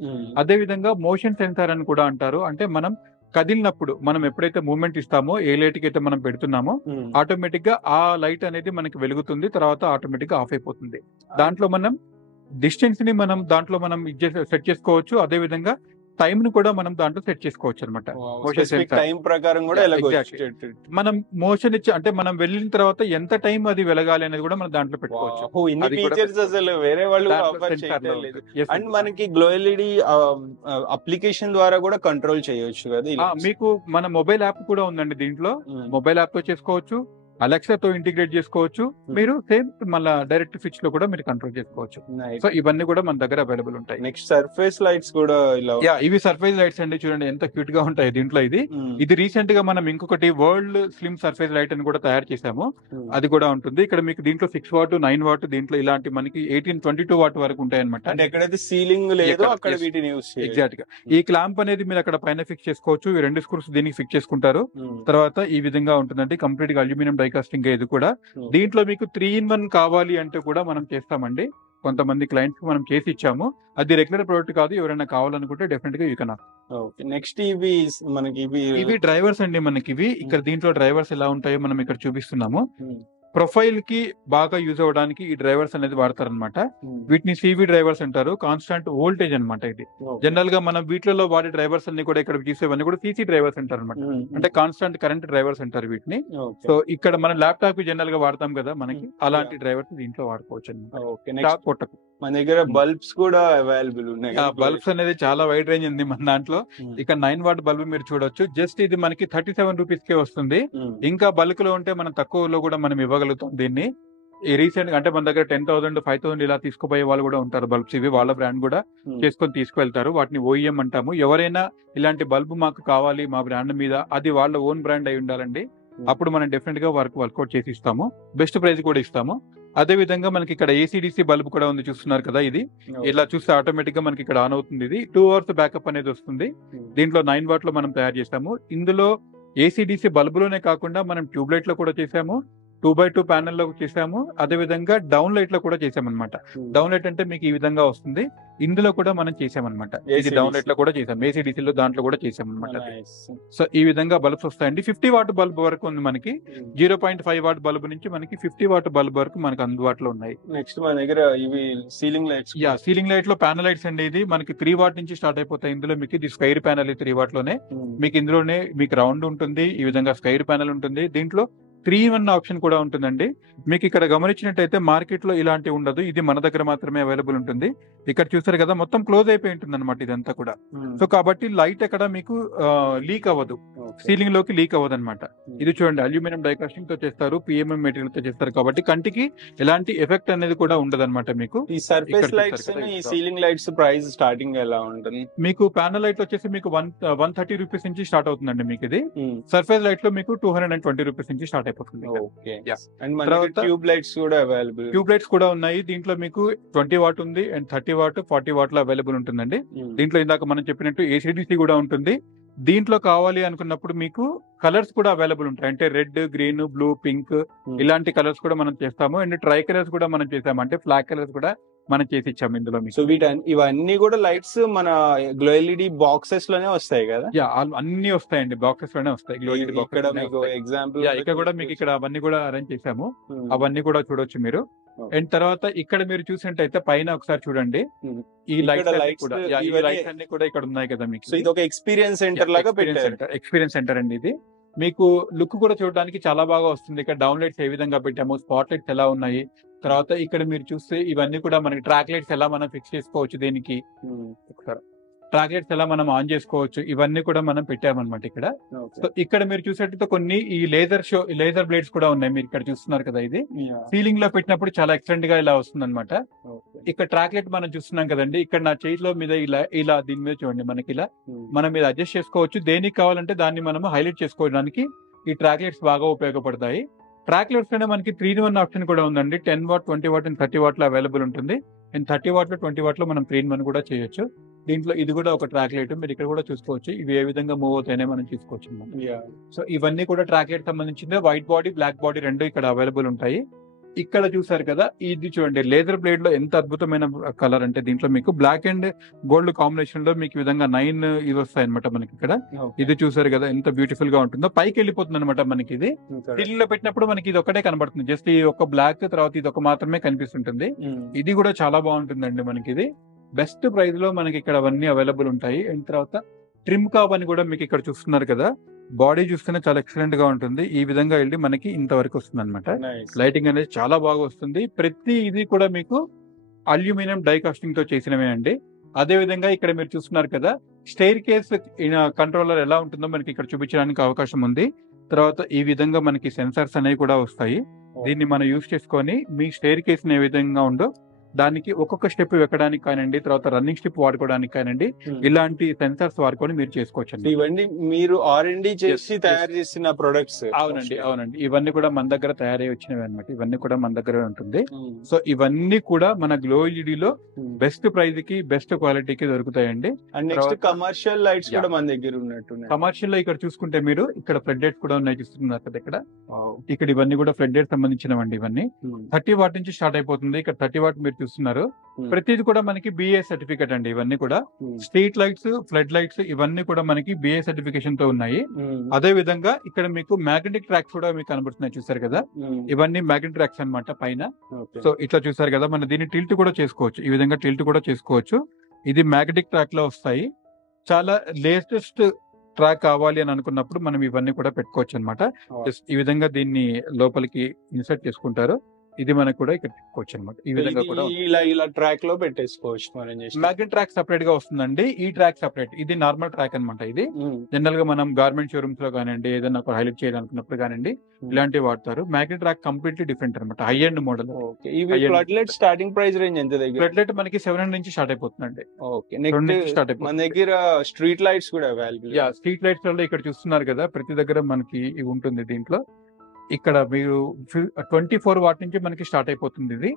అదే విధంగా మోషన్ సెన్సార్ అని కూడా అంటారు. అంటే మనం కదిలినప్పుడు మనం ఎప్పుడైతే మూవ్మెంట్ ఇస్తామో, ఏ లైట్ కి అయితే మనం పెడుతున్నామో ఆటోమేటిక్ గా ఆ లైట్ అనేది మనకి వెలుగుతుంది, తర్వాత ఆటోమేటిక్ గా ఆఫ్ అయిపోతుంది. దాంట్లో మనం డిస్టెన్స్ ని మనం దాంట్లో మనం సెట్ చేసుకోవచ్చు. అదే విధంగా టైం ని కూడా మనం దాంట్లో సెట్ చేసుకోవచ్చు అనమాట. టైం ప్రకారం కూడా మనం మోషన్ ఇచ్చి, అంటే మనం వెళ్ళిన తర్వాత ఎంత టైం అది వెలగాలి అనేది కూడా మనం దాంట్లో పెట్టుకోవచ్చు. ఇన్ని ఫీచర్స్ అసలు వేరే వాళ్ళు ఆఫర్ చేయలేదు. అండ్ మనకి గ్లో ఎల్ఈడి అప్లికేషన్ ద్వారా కూడా కంట్రోల్ చేయొచ్చు కదా. మీకు మన మొబైల్ యాప్ కూడా ఉందండి. దీంట్లో మొబైల్ యాప్ తో చేసుకోవచ్చు, అలెక్సా తో ఇంటిగ్రేట్ చేసుకోవచ్చు. మీరు సేమ్ మళ్ళీ డైరెక్ట్ స్విచ్ లో కూడా మీరు కంట్రోల్ చేసుకోవచ్చు. సో ఇవన్నీ కూడా మన దగ్గర అవైలబుల్ ఉంటాయి. నెక్స్ట్ సర్ఫేస్ లైట్స్ కూడా ఇవి సర్ఫేస్ లైట్స్ అండి. చూడండి ఎంత క్యూట్ గా ఉంటాయి దీంట్లో. ఇది రీసెంట్ గా మనం ఇంకొకటి వరల్డ్ స్లిమ్ సర్ఫేస్ లైట్ అని కూడా తయారు చేసాము. అది కూడా ఉంటుంది. ఇక్కడ మీకు దీంట్లో 6 వాట్, 9 వాట్, దీంట్లో ఇలాంటి మనకి 18, 22 వాట్ వరకు ఉంటాయి అనమాట. అంటే ఎక్కడైతే సీలింగ్ లేదో అక్కడ వీటిని యూస్ చేయాలి. ఎగ్జాక్ట్ గా ఈ క్లాంప్ అనేది మీరు అక్కడ పైన ఫిక్స్ చేసుకోవచ్చు. ఈ 2 స్క్రూస్ దీనికి ఫిక్స్ చేసుకుంటారు. తర్వాత ఈ విధంగా ఉంటుందండి. కంప్లీట్ గా అల్యూమినియం డైకాస్టింగ్ ఇది కూడా. దీంట్లో మీకు 3-in-1 కావాలి అంటే కూడా మనం చేస్తామండి. కొంతమంది క్లయింట్స్ మనం చేసి ఇచ్చాము. అది రెగ్యులర్ ప్రోడక్ట్ కాదు, ఎవరైనా కావాలనుకుంటే డెఫినెట్ గా యూ కెన్. నెక్స్ట్ ఇవి డ్రైవర్స్ అండి. మనకి ఇవి ఇక్కడ దీంట్లో డ్రైవర్స్ ఎలా ఉంటాయో మనం ఇక్కడ చూపిస్తున్నాము. ప్రొఫైల్ కి బాగా యూజ్ అవ్వడానికి ఈ డ్రైవర్స్ అనేది వాడతారనమాట. వీటిని CV డ్రైవర్స్ అంటారు. కాన్స్టాంట్ వోల్టేజ్ అనమాట. ఇది జనరల్ గా మనం వీటిలో వాడే డ్రైవర్స్ అన్ని కూడా ఇక్కడ చూసేవన్నీ కూడా CC డ్రైవర్స్ అంటారు అనమాట. అంటే కాన్స్టాంట్ కరెంట్ డ్రైవర్స్ అంటారు వీటిని. సో ఇక్కడ మన ల్యాప్టాప్ కి జనరల్ గా వాడతాం కదా మనకి, అలాంటి డ్రైవర్స్ దీంట్లో వాడుకోవచ్చు అనమాట. మన దగ్గర బల్బ్స్ కూడా అవైలబుల్ ఉన్నాయి. బల్బ్స్ అనేది చాలా వైడ్ రేంజ్ ఉంది మన దాంట్లో. ఇక్కడ 9 వాట్ బల్బ్ మీరు చూడొచ్చు. జస్ట్ ఇది మనకి 37 రూపీస్ కే వస్తుంది. ఇంకా బల్క్ లో ఉంటే మనం తక్కువలో కూడా మనం ఇవ్వగలుగుతాం దీన్ని. ఈ రీసెంట్ అంటే మన దగ్గర 10,000, 5,000 ఇలా తీసుకుపోయే వాళ్ళు కూడా ఉంటారు బల్బ్స్. ఇవి వాళ్ళ బ్రాండ్ కూడా చేసుకొని తీసుకువెళ్తారు. వాటిని OEM అంటాము. ఎవరైనా ఇలాంటి బల్బ్ మాకు కావాలి మా బ్రాండ్ మీద, అది వాళ్ళ ఓన్ బ్రాండ్ అయి ఉండాలండి. అప్పుడు మనం డెఫినెట్ గా వర్కౌట్ చేసి ఇస్తాము. బెస్ట్ ప్రైస్ కూడా ఇస్తాము. అదే విధంగా మనకి ఇక్కడ ACDC బల్బ్ కూడా ఉంది, చూస్తున్నారు కదా. ఇది ఇలా చూస్తే ఆటోమేటిక్ గా మనకి ఇక్కడ ఆన్ అవుతుంది. ఇది 2 అవర్స్ బ్యాకప్ అనేది వస్తుంది. దీంట్లో 9 వాట్ లో మనం తయారు చేస్తాము. ఇందులో ACDC బల్బులోనే కాకుండా మనం ట్యూబ్ లైట్ లో కూడా చేసాము, 2x2 ప్యానెల్ లో చేసాము. అదే విధంగా డౌన్ లైట్ లో కూడా చేసామన్నమాట. డౌన్ లైట్ అంటే మీకు ఈ విధంగా వస్తుంది. ఇందులో కూడా మనం చేసామన్నమాట. ఇది డౌన్ లైట్ లో కూడా చేసాం, ACDC లో దాంట్లో కూడా చేసామన్నమాట. సో ఈ విధంగా బల్బ్స్ వస్తాయండి. 50 వాట్ బల్బ్ వరకు ఉంది మనకి. 0.5 వాట్ బల్బ్ నుంచి మనకి 50 వాట్ బల్బ్ వరకు మనకి అందుబాటులో ఉన్నాయి. నెక్స్ట్ మన దగ్గర ఇవి సీలింగ్ లైట్స్. సీలింగ్ లైట్ లో ప్యానల్ లైట్స్ అండి. ఇది మనకి 3 వాట్ నుంచి స్టార్ట్ అయిపోతాయి. ఇందులో మీకు ఇది స్క్వేర్ ప్యానల్ 3 వాట్ లోనే. మీకు ఇందులోనే మీకు రౌండ్ ఉంటుంది, ఈ విధంగా స్క్వేర్ ప్యానల్ ఉంటుంది. దీంట్లో 3-in-1 ఆప్షన్ కూడా ఉంటుందండి. మీకు ఇక్కడ గమనించినట్టయితే మార్కెట్ లో ఇలాంటి ఉండదు. ఇది మన దగ్గర మాత్రమే అవైలబుల్ ఉంటుంది. ఇక్కడ చూసారు కదా, మొత్తం క్లోజ్ అయిపోయి ఉంటుంది అనమాట ఇదంతా కూడా. సో కాబట్టి లైట్ ఎక్కడ మీకు లీక్ అవ్వదు, సీలింగ్ లోకి లీక్ అవ్వదు అనమాట. ఇది చూడండి, అల్యూమినియం డైకాస్టింగ్ తో చేస్తారు, PMM మెటీరియల్ తో చేస్తారు కాబట్టి కంటికి ఎలాంటి ఎఫెక్ట్ అనేది కూడా ఉండదు అనమాట. మీకు ఈ సర్ఫేస్ లైట్స్, ఈ సీలింగ్ లైట్స్ ప్రైస్ స్టార్టింగ్ ఎలా ఉంటుంది? మీకు ప్యానల్ లైట్ వచ్చేసి మీకు 130 రూపీస్ నుంచి స్టార్ట్ అవుతుందండి. మీకు ఇది సర్ఫేస్ లైట్ లో మీకు 220 రూపీస్ నుంచి స్టార్ట్ అయిపోతుంది. ట్యూబ్ లైట్స్ కూడా అవైలబుల్. ట్యూబ్ లైట్స్ కూడా ఉన్నాయి. దీంట్లో మీకు 20 వాట్ ఉంది అండ్ 30 వాట్, 40 వాట్ లో అవైలబుల్ ఉంటుందండి. దీంట్లో ఇందాక మనం చెప్పినట్టు ACDC కూడా ఉంటుంది. దీంట్లో కావాలి అనుకున్నప్పుడు మీకు కలర్స్ కూడా అవైలబుల్ ఉంటాయి. అంటే రెడ్, గ్రీన్, బ్లూ, పింక్ ఇలాంటి కలర్స్ కూడా మనం చేస్తాము. అండ్ ట్రై కలర్స్ కూడా మనం చేసాము. అంటే ఫ్లాగ్ కలర్స్ కూడా మనం చేసి ఇచ్చాము ఇందులో మీకు. సో ఇవన్నీ కూడా లైట్స్ మన గ్లో ఎల్ఈడి బాక్సెస్ లోనే వస్తాయి కదా? అన్ని వస్తాయండి, బాక్సెస్ లోనే వస్తాయి. ఇక్కడ మీకు ఎగ్జాంపుల్ ఇక్కడ కూడా మీకు ఇక్కడ అవన్నీ కూడా అరేంజ్ చేసాము. అవన్నీ కూడా చూడొచ్చు మీరు. అండ్ తర్వాత ఇక్కడ మీరు చూసినట్టయితే పైన ఒకసారి చూడండి, ఈ లైట్స్ కూడా ఈ లైట్స్ అన్ని కూడా ఇక్కడ ఉన్నాయి కదా మీకు. ఇది ఒక ఎక్స్పీరియన్స్ సెంటర్ లాగా పెట్టారు. ఎక్స్పీరియన్స్ సెంటర్ అండి ఇది. మీకు లుక్ కూడా చూడడానికి చాలా బాగా వస్తుంది. ఇక్కడ డౌన్ లైట్స్ ఏ విధంగా పెట్టాము, స్పాట్ లైట్స్ ఎలా ఉన్నాయి, తర్వాత ఇక్కడ మీరు చూస్తే ఇవన్నీ కూడా మనకి ట్రాక్ లైట్స్ ఎలా మనం ఫిక్స్ చేసుకోవచ్చు, దీనికి ట్రాక్ లైట్స్ ఎలా మనం ఆన్ చేసుకోవచ్చు, ఇవన్నీ కూడా మనం పెట్టామన్నమాట ఇక్కడ. సో ఇక్కడ మీరు చూసేటట్టు కొన్ని ఈ లేజర్ బ్లేడ్స్ కూడా ఉన్నాయి. మీరు ఇక్కడ చూస్తున్నారు కదా, ఇది సీలింగ్ లో పెట్టినప్పుడు చాలా ఎక్సలెంట్ గా ఇలా వస్తుంది అనమాట. ఇక్కడ ట్రాక్ లైట్ మనం చూస్తున్నాం కదండి, ఇక్కడ నా చేతిలో మీద ఇలా దీని మీద చూడండి, మనకి ఇలా మనం మీద అడ్జస్ట్ చేసుకోవచ్చు. దేనికి కావాలంటే దాన్ని మనం హైలైట్ చేసుకోవడానికి ఈ ట్రాక్ లైట్స్ బాగా ఉపయోగపడతాయి. ట్రాక్ లైట్స్ లోనే మనకి 3-in-1 ఆప్షన్ కూడా ఉందండి. 10 వాట్, 20 వాట్ అండ్ 30 వాట్ లో అవైలబుల్ ఉంటుంది. అండ్ 30 వాట్ లో 20 వాట్ లో మనం 3-in-1 కూడా చేయొచ్చు. దీంట్లో ఇది కూడా ఒక ట్రాక్ లైట్, మీరు ఇక్కడ కూడా చూసుకోవచ్చు. ఇవి ఏ విధంగా మూవ్ అవుతాయనే మనం చూసుకోవచ్చు. సో ఇవన్నీ కూడా ట్రాక్ లైట్ సంబంధించింది. వైట్ బాడీ, బ్లాక్ బాడీ రెండు ఇక్కడ అవైలబుల్ ఉంటాయి. ఇక్కడ చూసారు కదా, ఇది చూడండి లేజర్ బ్లేడ్ లో ఎంత అద్భుతమైన కలర్ అంటే దీంట్లో మీకు బ్లాక్ అండ్ గోల్డ్ కాంబినేషన్ లో మీకు విధంగా 9 ఇవి వస్తాయి అనమాట మనకి ఇక్కడ. ఇది చూసారు కదా ఎంత బ్యూటిఫుల్ గా ఉంటుందో, పైకి వెళ్ళిపోతుంది అనమాట మనకి. ఇది ఢిల్లీలో పెట్టినప్పుడు మనకి ఇది ఒకటే కనబడుతుంది, జస్ట్ ఈ ఒక బ్లాక్, తర్వాత ఇది ఒక మాత్రమే కనిపిస్తుంటుంది. ఇది కూడా చాలా బాగుంటుందండి మనకి. ఇది బెస్ట్ ప్రైస్ లో మనకి ఇక్కడ అవన్నీ అవైలబుల్ ఉంటాయి. అండ్ తర్వాత ట్రిమ్ కాప్ అని కూడా మీకు ఇక్కడ చూస్తున్నారు కదా, బాడీ చూస్తేనే చాలా ఎక్సలెంట్ గా ఉంటుంది. ఈ విధంగా వెళ్ళి మనకి ఇంతవరకు వస్తుంది అనమాట. లైటింగ్ అనేది చాలా బాగా వస్తుంది. ప్రతి ఇది కూడా మీకు అల్యూమినియం డై కాస్టింగ్ తో చేసినవే అండి. అదే విధంగా ఇక్కడ మీరు చూస్తున్నారు కదా, స్టెయిర్ కేస్ కంట్రోలర్ ఎలా ఉంటుందో మనకి ఇక్కడ చూపించడానికి అవకాశం ఉంది. తర్వాత ఈ విధంగా మనకి సెన్సార్స్ అనేవి కూడా వస్తాయి. దీన్ని మనం యూజ్ చేసుకొని మీ స్టెయిర్ కేస్ ఏ విధంగా ఉందో దానికి ఒక్కొక్క స్టెప్ ఎక్కడానికి కానివ్వండి, తర్వాత రన్నింగ్ స్టెప్ వాడుకోవడానికి కానివ్వండి, ఇలాంటి సెన్సార్స్ వాడుకొని మీరు చేసుకోవచ్చు. ఇవన్నీ మీరు R&D చేసి తయారు చేసిన ప్రొడక్ట్స్? అవునండి, ఇవన్నీ కూడా మన దగ్గర తయారై వచ్చినవి అనమాట. ఇవన్నీ కూడా మన దగ్గర ఉంటుంది. సో ఇవన్నీ కూడా మన గ్లో ఎల్ఈడి లో బెస్ట్ ప్రైస్ కి, బెస్ట్ క్వాలిటీకి దొరుకుతాయండి. అండ్ నెక్స్ట్ కమర్షియల్ లైట్స్ కూడా మన దగ్గర ఉన్నట్టు. కమర్షియల్ లో ఇక్కడ చూసుకుంటే మీరు ఇక్కడ ఫ్లడ్ లైట్స్ కూడా ఉన్నాయి, చూస్తున్నారు కదా ఇక్కడ ఇవన్నీ కూడా ఫ్లడ్ లైట్ సంబంధించినవండి. ఇవన్నీ 30 వాట్ నుంచి స్టార్ట్ అయిపోతుంది. ఇక్కడ 30 వాట్ మీరు చూస్తున్నారు. ప్రతిది కూడా మనకి BA సర్టిఫికేట్ అండి. ఇవన్నీ కూడా స్ట్రీట్ లైట్స్, ఫ్లడ్ లైట్స్ ఇవన్నీ కూడా మనకి BA సర్టిఫికేషన్ తో ఉన్నాయి. అదే విధంగా ఇక్కడ మీకు మ్యాగ్నెటిక్ ట్రాక్స్ కూడా మీకు కనబడుతున్నాయి, చూసారు కదా, ఇవన్నీ మ్యాగ్నెటిక్ ట్రాక్స్ అన్నమాట పైన. సో ఇట్లా చూసారు కదా, మనం దీన్ని టిల్ట్ కూడా చేసుకోవచ్చు. ఈ విధంగా టిల్ట్ కూడా చేసుకోవచ్చు. ఇది మ్యాగ్నెటిక్ ట్రాక్ లో వస్తాయి. చాలా లేటెస్ట్ ట్రాక్ కావాలి అని అనుకున్నప్పుడు మనం ఇవన్నీ కూడా పెట్టుకోవచ్చు అనమాట. ఈ విధంగా దీన్ని లోపలికి ఇన్సర్ట్ చేసుకుంటారు. ఇది మనకు కూడా ఇక్కడ పెట్టుకోవచ్చు అనమాట. ఈ విధంగా కూడా ఇలా ట్రాక్ లో పెట్టేసుకోవచ్చు. మ్యాగ్నెట్ ట్రాక్ సెపరేట్ గా వస్తుందండి. ఈ ట్రాక్ సెపరేట్, ఇది నార్మల్ ట్రాక్ అనమాట. ఇది జనరల్ గా మనం గార్మెంట్ షోరూమ్స్ లో కానివ్వండి, ఏదైనా హైలైట్ చేయాలనుకున్నప్పుడు కానివ్వండి, ఇలాంటివి వాడతారు. మ్యాగ్నెట్ ట్రాక్ కంప్లీట్లీ డిఫరెంట్ అనమాట, high end model. Flood light starting price range ఎంత దగ్గర? ఫ్లడ్ లైట్ మనకి 700 నుంచి స్టార్ట్ అయిపోతుందండి. మన దగ్గర స్ట్రీట్ లైట్స్ కూడా అవైలబుల్. స్ట్రీట్ లైట్స్ వల్ల ఇక్కడ చూస్తున్నారు కదా, ప్రతి దగ్గర మనకి ఇవి ఉంటుంది. దీంట్లో ఇక్కడ మీరు 24 వాట్ నుంచి మనకి స్టార్ట్ అయిపోతుంది. ఇది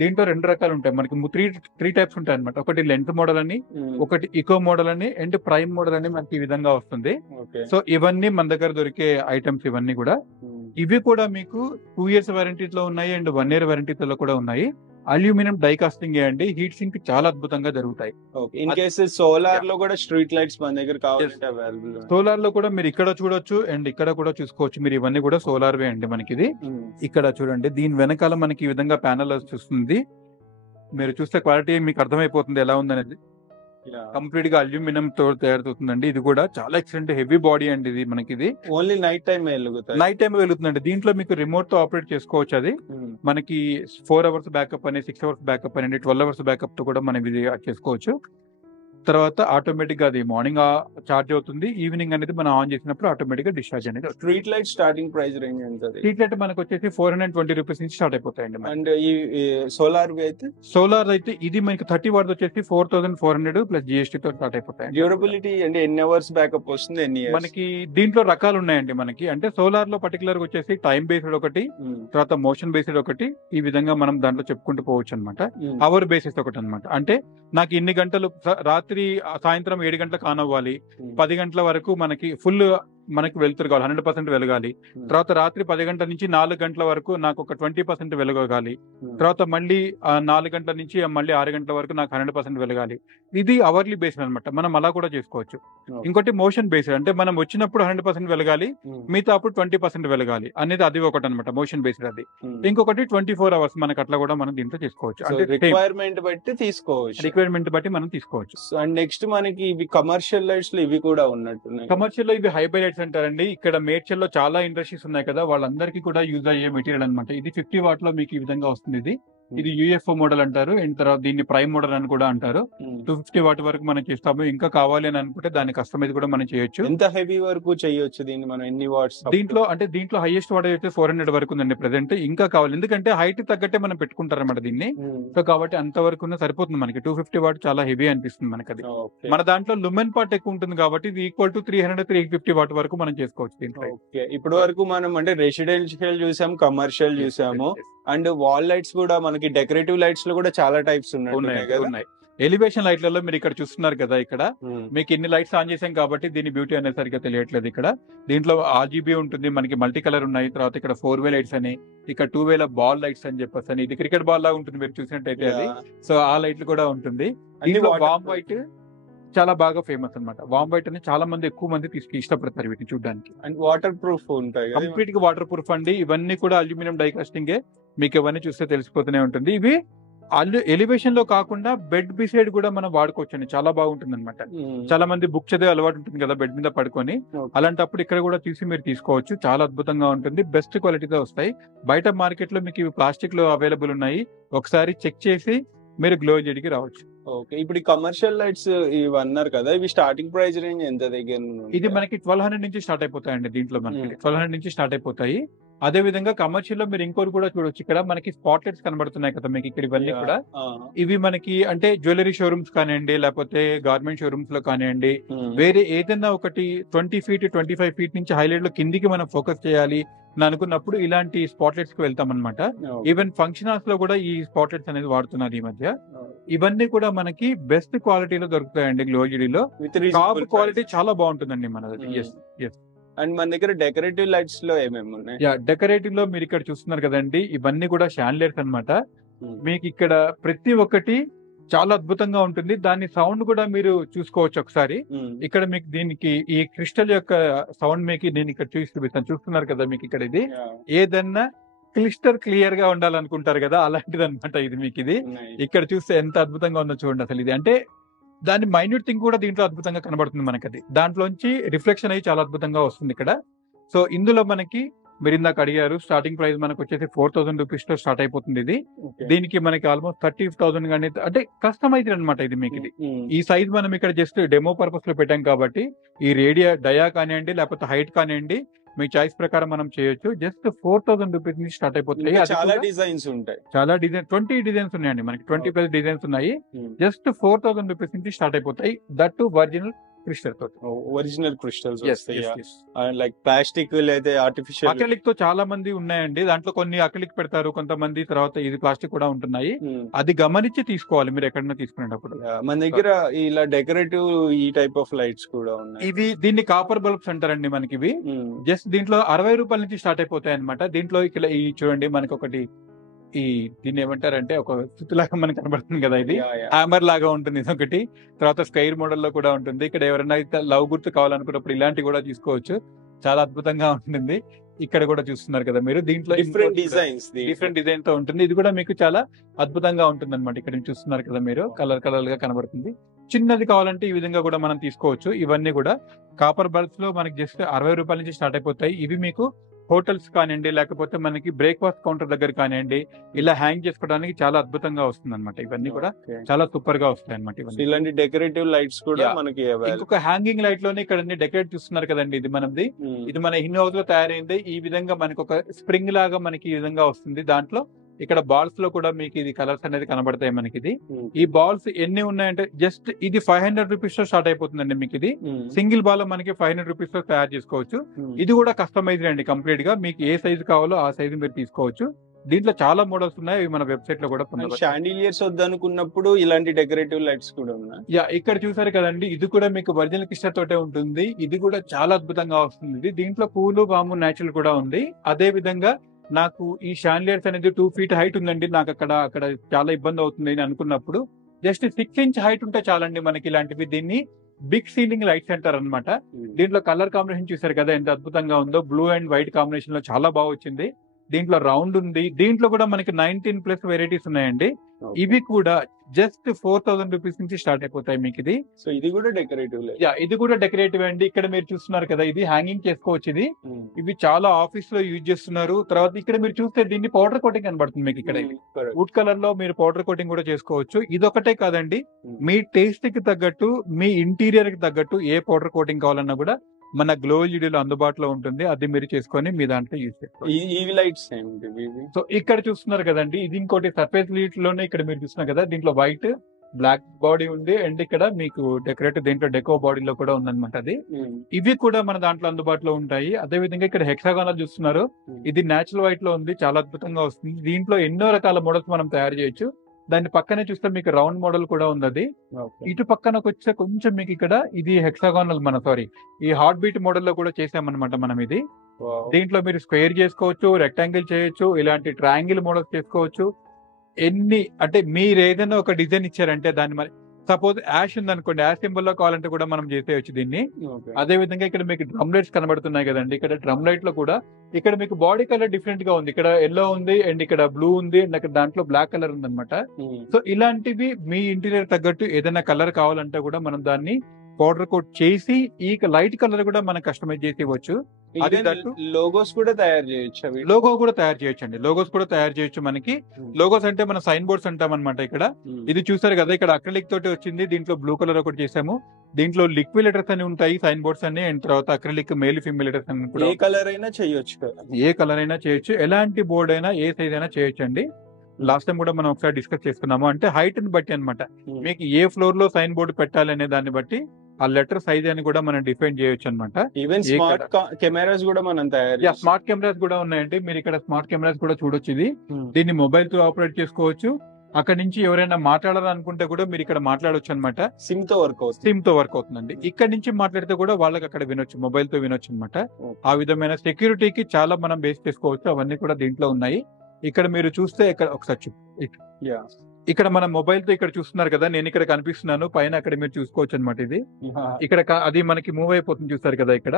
దీంట్లో 2 రకాలు ఉంటాయి మనకి, 3 టైప్స్ ఉంటాయి అనమాట. ఒకటి లెంత్ మోడల్ అని, ఒకటి ఇకో మోడల్ అని, అండ్ ప్రైమ్ మోడల్ అని మనకి ఈ విధంగా వస్తుంది. సో ఇవన్నీ మన దగ్గర దొరికే ఐటమ్స్ ఇవన్నీ కూడా. ఇవి కూడా మీకు 2 years వారంటీలో ఉన్నాయి అండ్ 1 year వారంటీలో కూడా ఉన్నాయి. అల్యూమినియం డై కాస్టింగ్ అండి. హీట్ సింక్ చాలా అద్భుతంగా జరుగుతాయి. ఇన్ కేస్ సోలార్ లో కూడా స్ట్రీట్ లైట్స్ మన దగ్గర కావాలంటే అవైలబుల్. సోలార్ లో కూడా మీరు ఇక్కడ చూడొచ్చు అండ్ ఇక్కడ కూడా చూసుకోవచ్చు. మీరు ఇవన్నీ కూడా సోలార్ వే అండి మనకి. ఇది ఇక్కడ చూడండి, దీని వెనకాల మనకి ఈ విధంగా ప్యానల్ చూస్తుంది. మీరు చూస్తే క్వాలిటీ మీకు అర్థమైపోతుంది ఎలా ఉందనేది. కంప్లీట్ గా అల్యూమినియం తో తయారవుతుందండి. ఇది కూడా చాలా ఎక్సలెంట్ హెవీ బాడీ అండి. ఇది మనకి ఇది ఓన్లీ నైట్ టైం వెలుగుతుందండి. దీంట్లో మీకు రిమోట్ తో ఆపరేట్ చేసుకోవచ్చు. అది మనకి 4 hours బ్యాకప్ అని, 6 hours బ్యాకప్ అని, 12 hours బ్యాకప్ తో కూడా మనం ఇది చేసుకోవచ్చు. తర్వాత ఆటోమేటిక్ గా అది మార్నింగ్ చార్జ్ అవుతుంది, ఈవినింగ్ అనేది మనం ఆన్ చేసినప్పుడు ఆటోమేటిక్ గా డిశ్చార్జ్ అనేది. Street light starting price range ఎంత? స్ట్రీట్ లైట్ మనకు వచ్చేసి 420 రూపీస్ నుంచి స్టార్ట్ అయిపోతాయండి. అండ్ ఈ సోలార్ అయితే ఇది మనకి 30 వాట్ వచ్చేసి 4400 ప్లస్ GST తో స్టార్ట్ అయిపోతాయి. డ్యూరబిలిటీ అంటే ఎన్ని అవర్స్ బ్యాకప్ వస్తుంది? మనకి దీంట్లో రకాలు ఉన్నాయండి మనకి. అంటే సోలార్ లో పర్టికులర్ గా వచ్చేసి టైం బేస్డ్ ఒకటి, తర్వాత మోషన్ బేస్డ్ ఒకటి, ఈ విధంగా మనం దాంట్లో చెప్పుకుంటూ పోవచ్చు అనమాట. అవర్ బేసిస్ ఒకటి అనమాట. అంటే నాకు ఇన్ని గంటలు రాత్రి రాత్రి సాయంత్రం 7 గంటలకు ఆన్ అవ్వాలి, 10 గంటల వరకు మనకి వెలుతురు కావాలి, 100% వెలగాలి. తర్వాత రాత్రి 10 గంటల నుంచి 4 గంటల వరకు నాకు ఒక 20% వెలగాలి. తర్వాత మళ్ళీ 4 గంటల నుంచి మళ్ళీ 6 గంటల వరకు నాకు 100% వెలగాలి. ఇది అవర్లీ బేస్డ్ అనమాట, మనం అలా కూడా చేసుకోవచ్చు. ఇంకోటి మోషన్ బేస్డ్, అంటే మనం వచ్చినప్పుడు 100% వెలగాలి, మిగతా అప్పుడు 20% వెలగాలి అనేది అది ఒకటి అనమాట, మోషన్ బేస్డ్ అది. ఇంకొకటి 24 అవర్స్ మనకు అట్లా కూడా మనం దీంట్లో చేసుకోవచ్చు, అంటే రిక్వైర్మెంట్ బట్టి తీసుకోవచ్చు, రిక్వైర్మెంట్ బట్టి మనం తీసుకోవచ్చు. అండ్ నెక్స్ట్ మనకి ఇవి కమర్షియల్ లైట్స్ లో ఇవి కూడా ఉన్నట్టున్నాయి. కమర్షియల్ లో ఇవి హైబై లైట్స్ అంటారండి. ఇక్కడ మేడ్చల్ లో చాలా ఇండస్ట్రీస్ ఉన్నాయి కదా, వాళ్ళందరికీ కూడా యూజ్ అయ్యే మెటీరియల్ అనమాట. ఇది 50 వాట్ లో మీకు ఈ విధంగా వస్తుంది. ఇది యూఎఫ్ఓ మోడల్ అంటారు, అండ్ తర్వాత దీన్ని ప్రైమ్ మోడల్ అని కూడా అంటారు. 250 వాట్ వరకు మనం చేస్తాము. ఇంకా కావాలి అని అనుకుంటే దాన్ని కస్టమైజ్ కూడా మనం చేయొచ్చు. ఎంత హెవీ వరకు చేయొచ్చు దీన్ని మనం, ఎన్ని వాట్స్? దీంట్లో హైయెస్ట్ వాట్ అయితే 400 వరకు ఉందండి ప్రెసెంట్. ఇంకా కావాలి, ఎందుకంటే హైట్ తగ్గట్టే మనం పెట్టుకుంటారన్నమాట దీన్ని. సో కాబట్టి అంత వరకు సరిపోతుంది మనకి. 250 వాట్ చాలా హెవీ అనిపిస్తుంది మనకి అది. మన దాంట్లో లుమెన్ పార్ట్ ఎక్కువ ఉంటుంది కాబట్టి ఇది ఈక్వల్ టు 300-350 వాట్ వరకు మనం చేసుకోవచ్చు దీంట్లో. ఇప్పటి వరకు మనం అంటే రెసిడెన్షియల్ చూసాం, కమర్షియల్ చూసాము, అండ్ వాల్ లైట్స్ కూడా మనకి డెకరేటివ్ లైట్స్ లో కూడా చాలా టైప్స్ ఉన్నాయి. ఎలివేషన్ లైట్లలో మీరు ఇక్కడ చూస్తున్నారు కదా, ఇక్కడ మీకు ఇన్ని లైట్స్ ఆన్ చేసాం కాబట్టి దీని బ్యూటీ అనేది సరిగ్గా తెలియట్లేదు. ఇక్కడ దీంట్లో RGB ఉంటుంది, మనకి మల్టీ కలర్ ఉన్నాయి. తర్వాత ఇక్కడ 4-వే లైట్స్ అని, ఇక్కడ 2-వే బాల్ లైట్స్ అని చెప్పేసి అని, ఇది క్రికెట్ బాల్ లాగా ఉంటుంది మీరు చూసినట్టయితే అది. సో ఆ లైట్లు కూడా ఉంటుంది. వామ్ వైట్ చాలా బాగా ఫేమస్ అనమాట. వామ్ వైట్ అని చాలా మంది ఎక్కువ మంది ఇష్టపడతారు వీటిని చూడడానికి. అండ్ వాటర్ ప్రూఫ్ ఉంటాయి, కంప్లీట్ గా వాటర్ ప్రూఫ్ అండి. ఇవన్నీ కూడా అల్యూమినియం డైకాస్టింగ్, మీకు ఇవన్నీ చూస్తే తెలిసిపోతూనే ఉంటుంది. ఇవి ఎలివేషన్ లో కాకుండా బెడ్ బిసైడ్ కూడా మనం వాడుకోవచ్చు అండి, చాలా బాగుంటుంది అనమాట. చాలా మంది బుక్ చదివే అలవాటు ఉంటుంది కదా బెడ్ మీద పడుకొని, అలాంటప్పుడు ఇక్కడ కూడా మీరు తీసుకోవచ్చు. చాలా అద్భుతంగా ఉంటుంది, బెస్ట్ క్వాలిటీతో వస్తాయి. బయట మార్కెట్ లో మీకు ఇవి ప్లాస్టిక్ లో అవైలబుల్ ఉన్నాయి, ఒకసారి చెక్ చేసి మీరు గ్లో ఎల్ఈడికి రావచ్చు. ఓకే, ఇప్పుడు కమర్షియల్ లైట్స్ ఇవి అన్నారు కదా, ఇవి స్టార్టింగ్ ప్రైస్ రేంజ్ ఎంత దగ్గర? ఇది మనకి 1200 నుంచి స్టార్ట్ అయిపోతాయండి. దీంట్లో మనకి 1200 నుంచి స్టార్ట్ అయిపోతాయి. అదే విధంగా కమర్షియల్ లో మీరు ఇంకోటి కూడా చూడొచ్చు. ఇక్కడ మనకి స్పాట్ లైట్స్ కనబడుతున్నాయి కదా మీకు ఇక్కడ, ఇవన్నీ కూడా ఇవి మనకి అంటే జ్యువెలరీ షోరూమ్స్ కానివ్వండి, లేకపోతే గార్మెంట్ షోరూమ్స్ లో కానివ్వండి, వేరే ఏదైనా ఒకటి 20 ఫీట్ 25 ఫీట్ నుంచి హైలైట్ లో కిందికి మనం ఫోకస్ చేయాలి అని అనుకున్నప్పుడు ఇలాంటి స్పాట్ లైట్స్ కి వెళ్తాం అనమాట. ఈవెన్ ఫంక్షన్ హాల్స్ లో కూడా ఈ స్పాట్ లైట్స్ అనేది వాడుతున్నారు ఈ మధ్య. ఇవన్నీ కూడా మనకి బెస్ట్ క్వాలిటీలో దొరుకుతాయండి గ్లో ఎల్ఈడిలో. టాప్ క్వాలిటీ చాలా బాగుంటుందండి మనది. అండ్ మన దగ్గర డెకరేటివ్ లైట్స్ లో ఏమేమి ఉన్నాయి? డెకరేటివ్ లో మీరు ఇక్కడ చూస్తున్నారు కదండి, ఇవన్నీ కూడా షాన్లియర్స్ అన్నమాట. మీకు ఇక్కడ ప్రతి ఒక్కటి చాలా అద్భుతంగా ఉంటుంది. దాని సౌండ్ కూడా మీరు చూసుకోవచ్చు ఒకసారి. ఇక్కడ మీకు దీనికి ఈ క్రిస్టల్ యొక్క సౌండ్ మీకు నేను ఇక్కడ చూపిస్తాను, చూస్తున్నారు కదా మీకు ఇక్కడ. ఇది ఏదన్నా క్లియర్ గా ఉండాలనుకుంటారు కదా, అలాంటిది అనమాట ఇది. మీకు ఇది ఇక్కడ చూస్తే ఎంత అద్భుతంగా ఉందో చూడండి అసలు. ఇది అంటే దాని మైన్యూట్ థింగ్ కూడా దీంట్లో అద్భుతంగా కనబడుతుంది మనకి. అది దాంట్లోంచి రిఫ్లెక్షన్ అయ్యి చాలా అద్భుతంగా వస్తుంది ఇక్కడ. సో ఇందులో మనకి మీరు ఇందాక అడిగారు, స్టార్టింగ్ ప్రైస్ మనకు వచ్చేసి 4000 రూపీస్ లో స్టార్ట్ అయిపోతుంది ఇది. దీనికి మనకి ఆల్మోస్ట్ 30,000 కానీ, అంటే కస్టమైజ్డ్ అనమాట ఇది మీకు. ఇది ఈ సైజ్ మనం ఇక్కడ జస్ట్ డెమో పర్పస్ లో పెట్టాం కాబట్టి ఈ డయా కానివ్వండి, లేకపోతే హైట్ కానివ్వండి, మీ చాయిస్ ప్రకారం మనం చేయొచ్చు. జస్ట్ 4000 రూపీస్ నుంచి స్టార్ట్ అయిపోతుంది. చాలా డిజైన్స్ ఉంటాయి, చాలా డిజైన్ 20 డిజైన్స్ ఉన్నాయండి మనకి, 20+ డిజైన్స్ ఉన్నాయి. జస్ట్ 4000 రూపీస్ నుంచి స్టార్ట్ అయిపోతాయి. దట్ ఒరిజినల్ క్రిస్టల్ తో, ఒరిజినల్ క్రిస్టల్స్ లైక్ ప్లాస్టిక్ లేదా ఆర్టిఫిషియల్. అక్రిలిక్ తో చాలా మంది ఉన్నాయండి. దాంట్లో కొన్ని అక్రిలిక్ పెడతారు కొంతమంది, తర్వాత ఇది ప్లాస్టిక్ కూడా ఉంటున్నాయి. అది గమనించి తీసుకోవాలి మీరు ఎక్కడైనా తీసుకునేటప్పుడు. మన దగ్గర ఇలా డెకరేటివ్ ఈ టైప్ ఆఫ్ లైట్స్ కూడా ఉన్నాయి. ఇవి దీన్ని కాపర్ బల్బ్స్ అంటారండి మనకి. ఇవి జస్ట్ దీంట్లో 60 రూపాయల నుంచి స్టార్ట్ అయిపోతాయి అనమాట. దీంట్లో ఇక్కడ ఈ చూడండి మనకి ఒకటి, దీన్ని ఏమంటారంటే ఒక సుత్తులాగా మనకు కనబడుతుంది కదా, ఇది హ్యామర్ లాగా ఉంటుంది ఇది ఒకటి. తర్వాత స్క్వేర్ మోడల్ లో కూడా ఉంటుంది. ఇక్కడ ఎవరైనా లవ్ గుర్తు కావాలనుకున్నప్పుడు ఇలాంటివి కూడా తీసుకోవచ్చు, చాలా అద్భుతంగా ఉంటుంది. ఇక్కడ కూడా చూస్తున్నారు కదా మీరు, దీంట్లో డిఫరెంట్ డిజైన్ తో ఉంటుంది. ఇది కూడా మీకు చాలా అద్భుతంగా ఉంటుంది అనమాట. ఇక్కడ చూస్తున్నారు కదా మీరు, కలర్ గా కనబడుతుంది. చిన్నది కావాలంటే ఈ విధంగా కూడా మనం తీసుకోవచ్చు. ఇవన్నీ కూడా కాపర్ బల్బ్స్ లో మనకి జస్ట్ 60 రూపాయల నుంచి స్టార్ట్ అయిపోతాయి. ఇవి మీకు హోటల్స్ కానివ్వండి, లేకపోతే మనకి బ్రేక్ఫాస్ట్ కౌంటర్ దగ్గర కానివ్వండి, ఇలా హ్యాంగ్ చేసుకోవడానికి చాలా అద్భుతంగా వస్తుంది అనమాట. ఇవన్నీ కూడా చాలా సూపర్ గా వస్తాయి అనమాట. ఇలాంటి డెకరేటివ్ లైట్స్ కూడా మనకి. ఇంకొక హ్యాంగింగ్ లైట్ లోనే ఇక్కడ డెకరేట్ చూస్తున్నారు కదండి, ఇది మనది. ఇది మన ఇన్ హౌస్ లో తయారైంది. ఈ విధంగా మనకి ఒక స్ప్రింగ్ లాగా మనకి ఈ విధంగా వస్తుంది. దాంట్లో ఇక్కడ బాల్స్ లో కూడా మీకు ఇది కలర్స్ అనేది కనబడతాయి మనకి. ఇది ఈ బాల్స్ ఎన్ని ఉన్నాయంటే జస్ట్ ఇది 500 రూపీస్ లో స్టార్ట్ అయిపోతుందండి మీకు. ఇది సింగిల్ బాల్ మనకి 500 రూపీస్ లో తయారు చేసుకోవచ్చు. ఇది కూడా కస్టమైజ్డ్ అండి కంప్లీట్ గా. మీకు ఏ సైజు కావాలో ఆ సైజు మీరు తీసుకోవచ్చు. దీంట్లో చాలా మోడల్స్ ఉన్నాయి, అవి మన వెబ్సైట్ లో కూడా పొందవచ్చు. షాండిలియర్స్ వద్దనుకున్నప్పుడు ఇలాంటి డెకరేటివ్ లైట్స్ కూడా ఉన్నాయి. యా, ఇక్కడ చూసారు కదండి, ఇది కూడా మీకు ఒరిజినల్ కిస్టర్ తోటే ఉంటుంది. ఇది కూడా చాలా అద్భుతంగా వస్తుంది. దీంట్లో పూలు బాంబు న్యాచురల్ కూడా ఉంది. అదే విధంగా నాకు ఈ షాండిలియర్స్ అనేది 2 feet హైట్ ఉందండి, నాకు అక్కడ చాలా ఇబ్బంది అవుతుంది అని అనుకున్నప్పుడు జస్ట్ 6 inch హైట్ ఉంటే చాలండి మనకి ఇలాంటివి. దీన్ని బిగ్ సీలింగ్ లైట్స్ అంటారు అనమాట. దీంట్లో కలర్ కాంబినేషన్ చూసారు కదా ఎంత అద్భుతంగా ఉందో, బ్లూ అండ్ వైట్ కాంబినేషన్ లో చాలా బాగా వచ్చింది. దీంట్లో రౌండ్ ఉంది. దీంట్లో కూడా మనకి 19+ వెరైటీస్ ఉన్నాయండి. ఇవి కూడా జస్ట్ 4000 రూపీస్ నుంచి స్టార్ట్ అయిపోతాయి మీకు ఇది. సో ఇది కూడా డెకరేటివ్ లైట్. యా, ఇది కూడా డెకరేటివ్ అండి. ఇక్కడ మీరు చూస్తున్నారు కదా, ఇది హ్యాంగింగ్ చేసుకోవచ్చు. ఇది ఇవి చాలా ఆఫీస్ లో యూజ్ చేస్తున్నారు. తర్వాత ఇక్కడ మీరు చూస్తే దీన్ని పౌడర్ కోటింగ్ కనబడుతుంది మీకు. ఇక్కడ వుడ్ కలర్ లో మీరు పౌడర్ కోటింగ్ కూడా చేసుకోవచ్చు. ఇదొకటే కాదండి, మీ టేస్ట్ కి తగ్గట్టు, మీ ఇంటీరియర్ కి తగ్గట్టు ఏ పౌడర్ కోటింగ్ కావాలన్నా కూడా మన గ్లో ఎల్ఈడీలో అందుబాటులో ఉంటుంది. అది మీరు చేసుకొని మీ దాంట్లో యూజ్ చేసుకోవచ్చు. ఈ లైట్స్ సో ఇక్కడ చూస్తున్నారు కదండి, ఇది ఇంకోటి సర్ఫేస్ లైట్ లోనే ఇక్కడ మీరు చూస్తున్నారు కదా, దీంట్లో వైట్ బ్లాక్ బాడీ ఉంది అండ్ ఇక్కడ మీకు డెకరేటివ్ దీంట్లో డెకో బాడీలో కూడా ఉందన్నమాట. అది ఇవి కూడా మన దాంట్లో అందుబాటులో ఉంటాయి. అదే విధంగా ఇక్కడ హెక్సాగానల్ చూస్తున్నారు, ఇది నేచురల్ వైట్ లో ఉంది, చాలా అద్భుతంగా వస్తుంది. దీంట్లో ఎన్నో రకాల మోడల్స్ మనం తయారు చేయొచ్చు. దాని పక్కనే చూస్తే మీకు రౌండ్ మోడల్ కూడా ఉంది. అది ఇటు పక్కన వచ్చే కొంచెం మీకు ఇక్కడ ఇది హెక్సాగానల్ ఈ హార్ట్ బీట్ మోడల్ లో కూడా చేసామన్నమాట మనం ఇది. దీంట్లో మీరు స్క్వేర్ చేసుకోవచ్చు, రెక్టాంగిల్ చేయొచ్చు, ఇలాంటి ట్రయాంగిల్ మోడల్స్ చేసుకోవచ్చు. అంటే మీరు ఏదైనా ఒక డిజైన్ ఇచ్చారంటే దాన్ని మరి సపోజ్ యాష్ ఉంది అనుకోండి, యాష్ సింబల్ లో కావాలంటే కూడా మనం చేసేయచ్చు దీన్ని. అదే విధంగా ఇక్కడ మీకు డ్రమ్ లైట్స్ కనబడుతున్నాయి కదండి, ఇక్కడ డ్రమ్ లైట్ లో కూడా ఇక్కడ మీకు బాడీ కలర్ డిఫరెంట్ గా ఉంది. ఇక్కడ ఎల్లో ఉంది అండ్ ఇక్కడ బ్లూ ఉంది అండ్ అక్కడ దాంట్లో బ్లాక్ కలర్ ఉంది అనమాట. సో ఇలాంటివి మీ ఇంటీరియర్ తగ్గట్టు ఏదైనా కలర్ కావాలంటే కూడా మనం దాన్ని పౌడర్ కోట్ చేసి ఈ లైట్ కలర్ కూడా మనం కస్టమైజ్ చేసి ఇవ్వచ్చు. లోగోస్ కూడా తయారు చేయొచ్చు. లోగో కూడా తయారు చేయొచ్చు అండి, లోగోస్ కూడా తయారు చేయొచ్చు. మనకి లోగోస్ అంటే మన సైన్ బోర్డ్స్ అంటాం అనమాట. ఇక్కడ ఇది చూసారు కదా, ఇక్కడ అక్రిలిక్ తోటి వచ్చింది. దీంట్లో బ్లూ కలర్ ఒకటి చేసాము. దీంట్లో లిక్విడ్ లెటర్స్ అని ఉంటాయి సైన్ బోర్డ్స్ అన్ని, అండ్ తర్వాత అక్రిలిక్ మేల్ ఫీమేల్ లెటర్స్ అని కూడా. ఏ కలర్ అయినా చేయొచ్చు, ఏ కలర్ అయినా చేయొచ్చు, ఎలాంటి బోర్డ్ అయినా ఏ సైజ్ అయినా చేయొచ్చు అండి. లాస్ట్ టైం కూడా మనం ఒకసారి డిస్కస్ చేసుకున్నాము. అంటే హైట్ ని బట్టి అనమాట, మీకు ఏ ఫ్లోర్ లో సైన్ బోర్డు పెట్టాలి అనే దాన్ని బట్టి ఆ లెటర్ సైజ్ అని కూడా మనం డిఫైన్ చేయొచ్చు అనమాట. ఈవెన్ స్మార్ట్ కెమెరాస్ కూడా మనం తయారు. స్మార్ట్ కెమెరాస్ కూడా ఉన్నాయండి. మీరు ఇక్కడ స్మార్ట్ కెమెరాస్ కూడా చూడొచ్చు. ఇది దీన్ని మొబైల్ తో ఆపరేట్ చేసుకోవచ్చు. అక్కడ నుంచి ఎవరైనా మాట్లాడాలనుకుంటే కూడా మీరు ఇక్కడ మాట్లాడొచ్చు అనమాట. సిమ్ తో వర్క్ అవుతుందండి. ఇక్కడ నుంచి మాట్లాడితే కూడా వాళ్ళకి అక్కడ వినొచ్చు, మొబైల్ తో వినొచ్చు అనమాట. ఆ విధమైన సెక్యూరిటీకి చాలా మనం బేస్ చేసుకోవచ్చు. అవన్నీ కూడా దీంట్లో ఉన్నాయి. ఇక్కడ మీరు చూస్తే ఇక్కడ ఒకసారి ఇక్కడ మన మొబైల్ తో ఇక్కడ చూస్తున్నారు కదా, నేను ఇక్కడ కనిపిస్తున్నాను పైన, అక్కడ మీరు చూసుకోవచ్చు అనమాట. ఇది ఇక్కడ అది మనకి మూవ్ అయిపోతుంది, చూస్తారు కదా, ఇక్కడ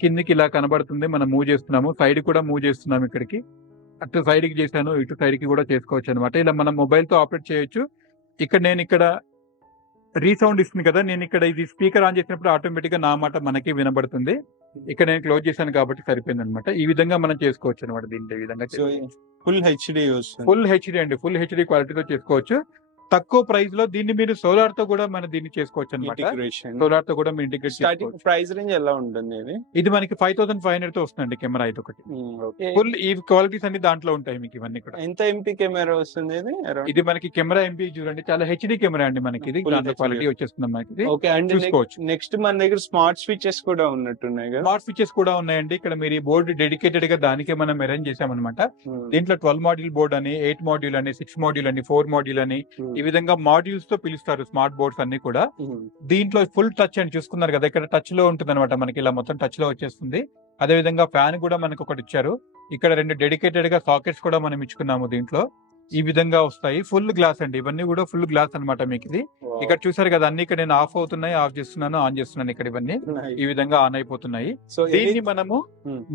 కిందికి ఇలా కనబడుతుంది. మనం మూవ్ చేస్తున్నాము, సైడ్ కూడా మూవ్ చేస్తున్నాము. ఇక్కడికి అటు సైడ్ కి చేశాను, ఇటు సైడ్ కి కూడా చేసుకోవచ్చు అనమాట. ఇలా మనం మొబైల్ తో ఆపరేట్ చేయొచ్చు. నేను ఇక్కడ రీసౌండ్ ఇస్తుంది కదా, నేను ఇక్కడ ఇది స్పీకర్ ఆన్ చేసినప్పుడు ఆటోమేటిక్ గా నా మాట మనకి వినబడుతుంది. ఇక్కడ నేను క్లోజ్ చేశాను కాబట్టి సరిపోయింది అనమాట. ఈ విధంగా మనం చేసుకోవచ్చు అనమాట. దీంట్లో ఈ విధంగా ఫుల్ హెచ్డి అండి, ఫుల్ హెచ్డి క్వాలిటీతో చేసుకోవచ్చు. తక్కువ ప్రైస్ లో దీన్ని మీరు సోలార్ తో కూడా మనం దీన్ని చేసుకోవచ్చు అనమాట. సోలార్ తో కూడా మీరు ఇంటిగ్రేట్ చేసుకోవచ్చు. ప్రైస్ రేంజ్ ఎలా ఉంటుంది? ఇది మనకి 5500 తో వస్తుందండి కెమెరా. ఇది ఒకటి ఫుల్ ఈ క్వాలిటీస్ అన్ని దాంట్లో ఉంటాయి మీకు. ఇవన్నీ కూడా ఎంత ఎంపీ కెమెరా వస్తుంది? ఇది మనకి కెమెరా ఎంపీ చూడండి, చాలా హెచ్డి కెమెరా అండి మనకి. ఇది క్వాలిటీ వచ్చేస్తుంది మనకి. చూసుకోవచ్చు. నెక్స్ట్ మన దగ్గర స్మార్ట్ స్విచెస్ కూడా ఉన్నట్టున్నాయి కదా. స్మార్ట్ స్విచెస్ కూడా ఉన్నాయండి. ఇక్కడ మీరు ఈ బోర్డు డెడికేటెడ్ గా దానికే మనం అరేంజ్ చేసామన్నమాట. దీంట్లో 12 మాడ్యూల్ బోర్డ్ అని, 8 మాడ్యూల్ అని, 6 మాడ్యూల్ అని, 4 మాడ్యూల్ అని, ఈ విధంగా మాడ్యూల్స్ తో పిలుస్తారు స్మార్ట్ బోర్డ్స్ అన్ని కూడా. దీంట్లో ఫుల్ టచ్ అని చూసుకున్నారు కదా, ఇక్కడ టచ్ లో ఉంటుంది అనమాట మనకి. ఇలా మొత్తం టచ్ లో వచ్చేస్తుంది. అదే విధంగా ఫ్యాన్ కూడా మనకు ఒకటి ఇచ్చారు. ఇక్కడ 2 డెడికేటెడ్ గా సాకెట్స్ కూడా మనం ఇచ్చుకున్నాము దీంట్లో. ఈ విధంగా వస్తాయి. ఫుల్ గ్లాస్ అండి, ఇవన్నీ కూడా ఫుల్ గ్లాస్ అనమాట మీకు. ఇది ఇక్కడ చూసారు కదా, అన్ని ఇక్కడ నేను ఆఫ్ అవుతున్నాయి, ఆఫ్ చేస్తున్నాను, ఆన్ చేస్తున్నాను. ఇక్కడ ఇవన్నీ ఈ విధంగా ఆన్ అయిపోతున్నాయి. సో దీన్ని మనము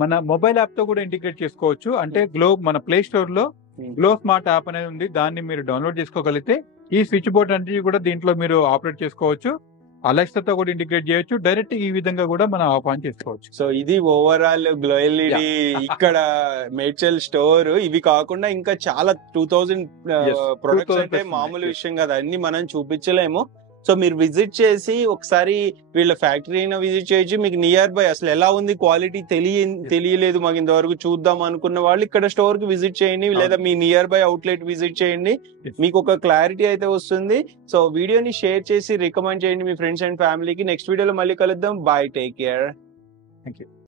మన మొబైల్ యాప్ తో కూడా ఇంటిగ్రేట్ చేసుకోవచ్చు. అంటే మన ప్లే స్టోర్ లో గ్లో స్మార్ట్ యాప్ అనేది ఉంది, దాన్ని మీరు డౌన్లోడ్ చేసుకోగలిగితే ఈ స్విచ్ బోర్డ్ అన్ని కూడా దీంట్లో మీరు ఆపరేట్ చేసుకోవచ్చు. అలెక్సా తో కూడా ఇంటిగ్రేట్ చేయొచ్చు. డైరెక్ట్ ఈ విధంగా కూడా మనం ఆఫ్ ఆన్ చేసుకోవచ్చు. సో ఇది ఓవరాల్ గ్లో ఎల్ఈడి ఇక్కడ మేడ్చల్ స్టోర్. ఇవి కాకుండా ఇంకా చాలా 2000 ప్రొడక్ట్స్ అంటే మామూలు విషయం కదా, అన్ని మనం చూపించలేము. సో మీరు విజిట్ చేసి ఒకసారి వీళ్ళ ఫ్యాక్టరీ అయినా విజిట్ చేయొచ్చు. మీకు నియర్ బై అసలు ఎలా ఉంది క్వాలిటీ తెలియలేదు మాకు ఇంతవరకు, చూద్దాం అనుకున్న వాళ్ళు ఇక్కడ స్టోర్ కి విజిట్ చేయండి, లేదా మీ నియర్ బై అవుట్లెట్ విజిట్ చేయండి. మీకు ఒక క్లారిటీ అయితే వస్తుంది. సో వీడియోని షేర్ చేసి రికమెండ్ చేయండి మీ ఫ్రెండ్స్ అండ్ ఫ్యామిలీకి. నెక్స్ట్ వీడియోలో మళ్ళీ కలుద్దాం. Bye, take care. Thank you.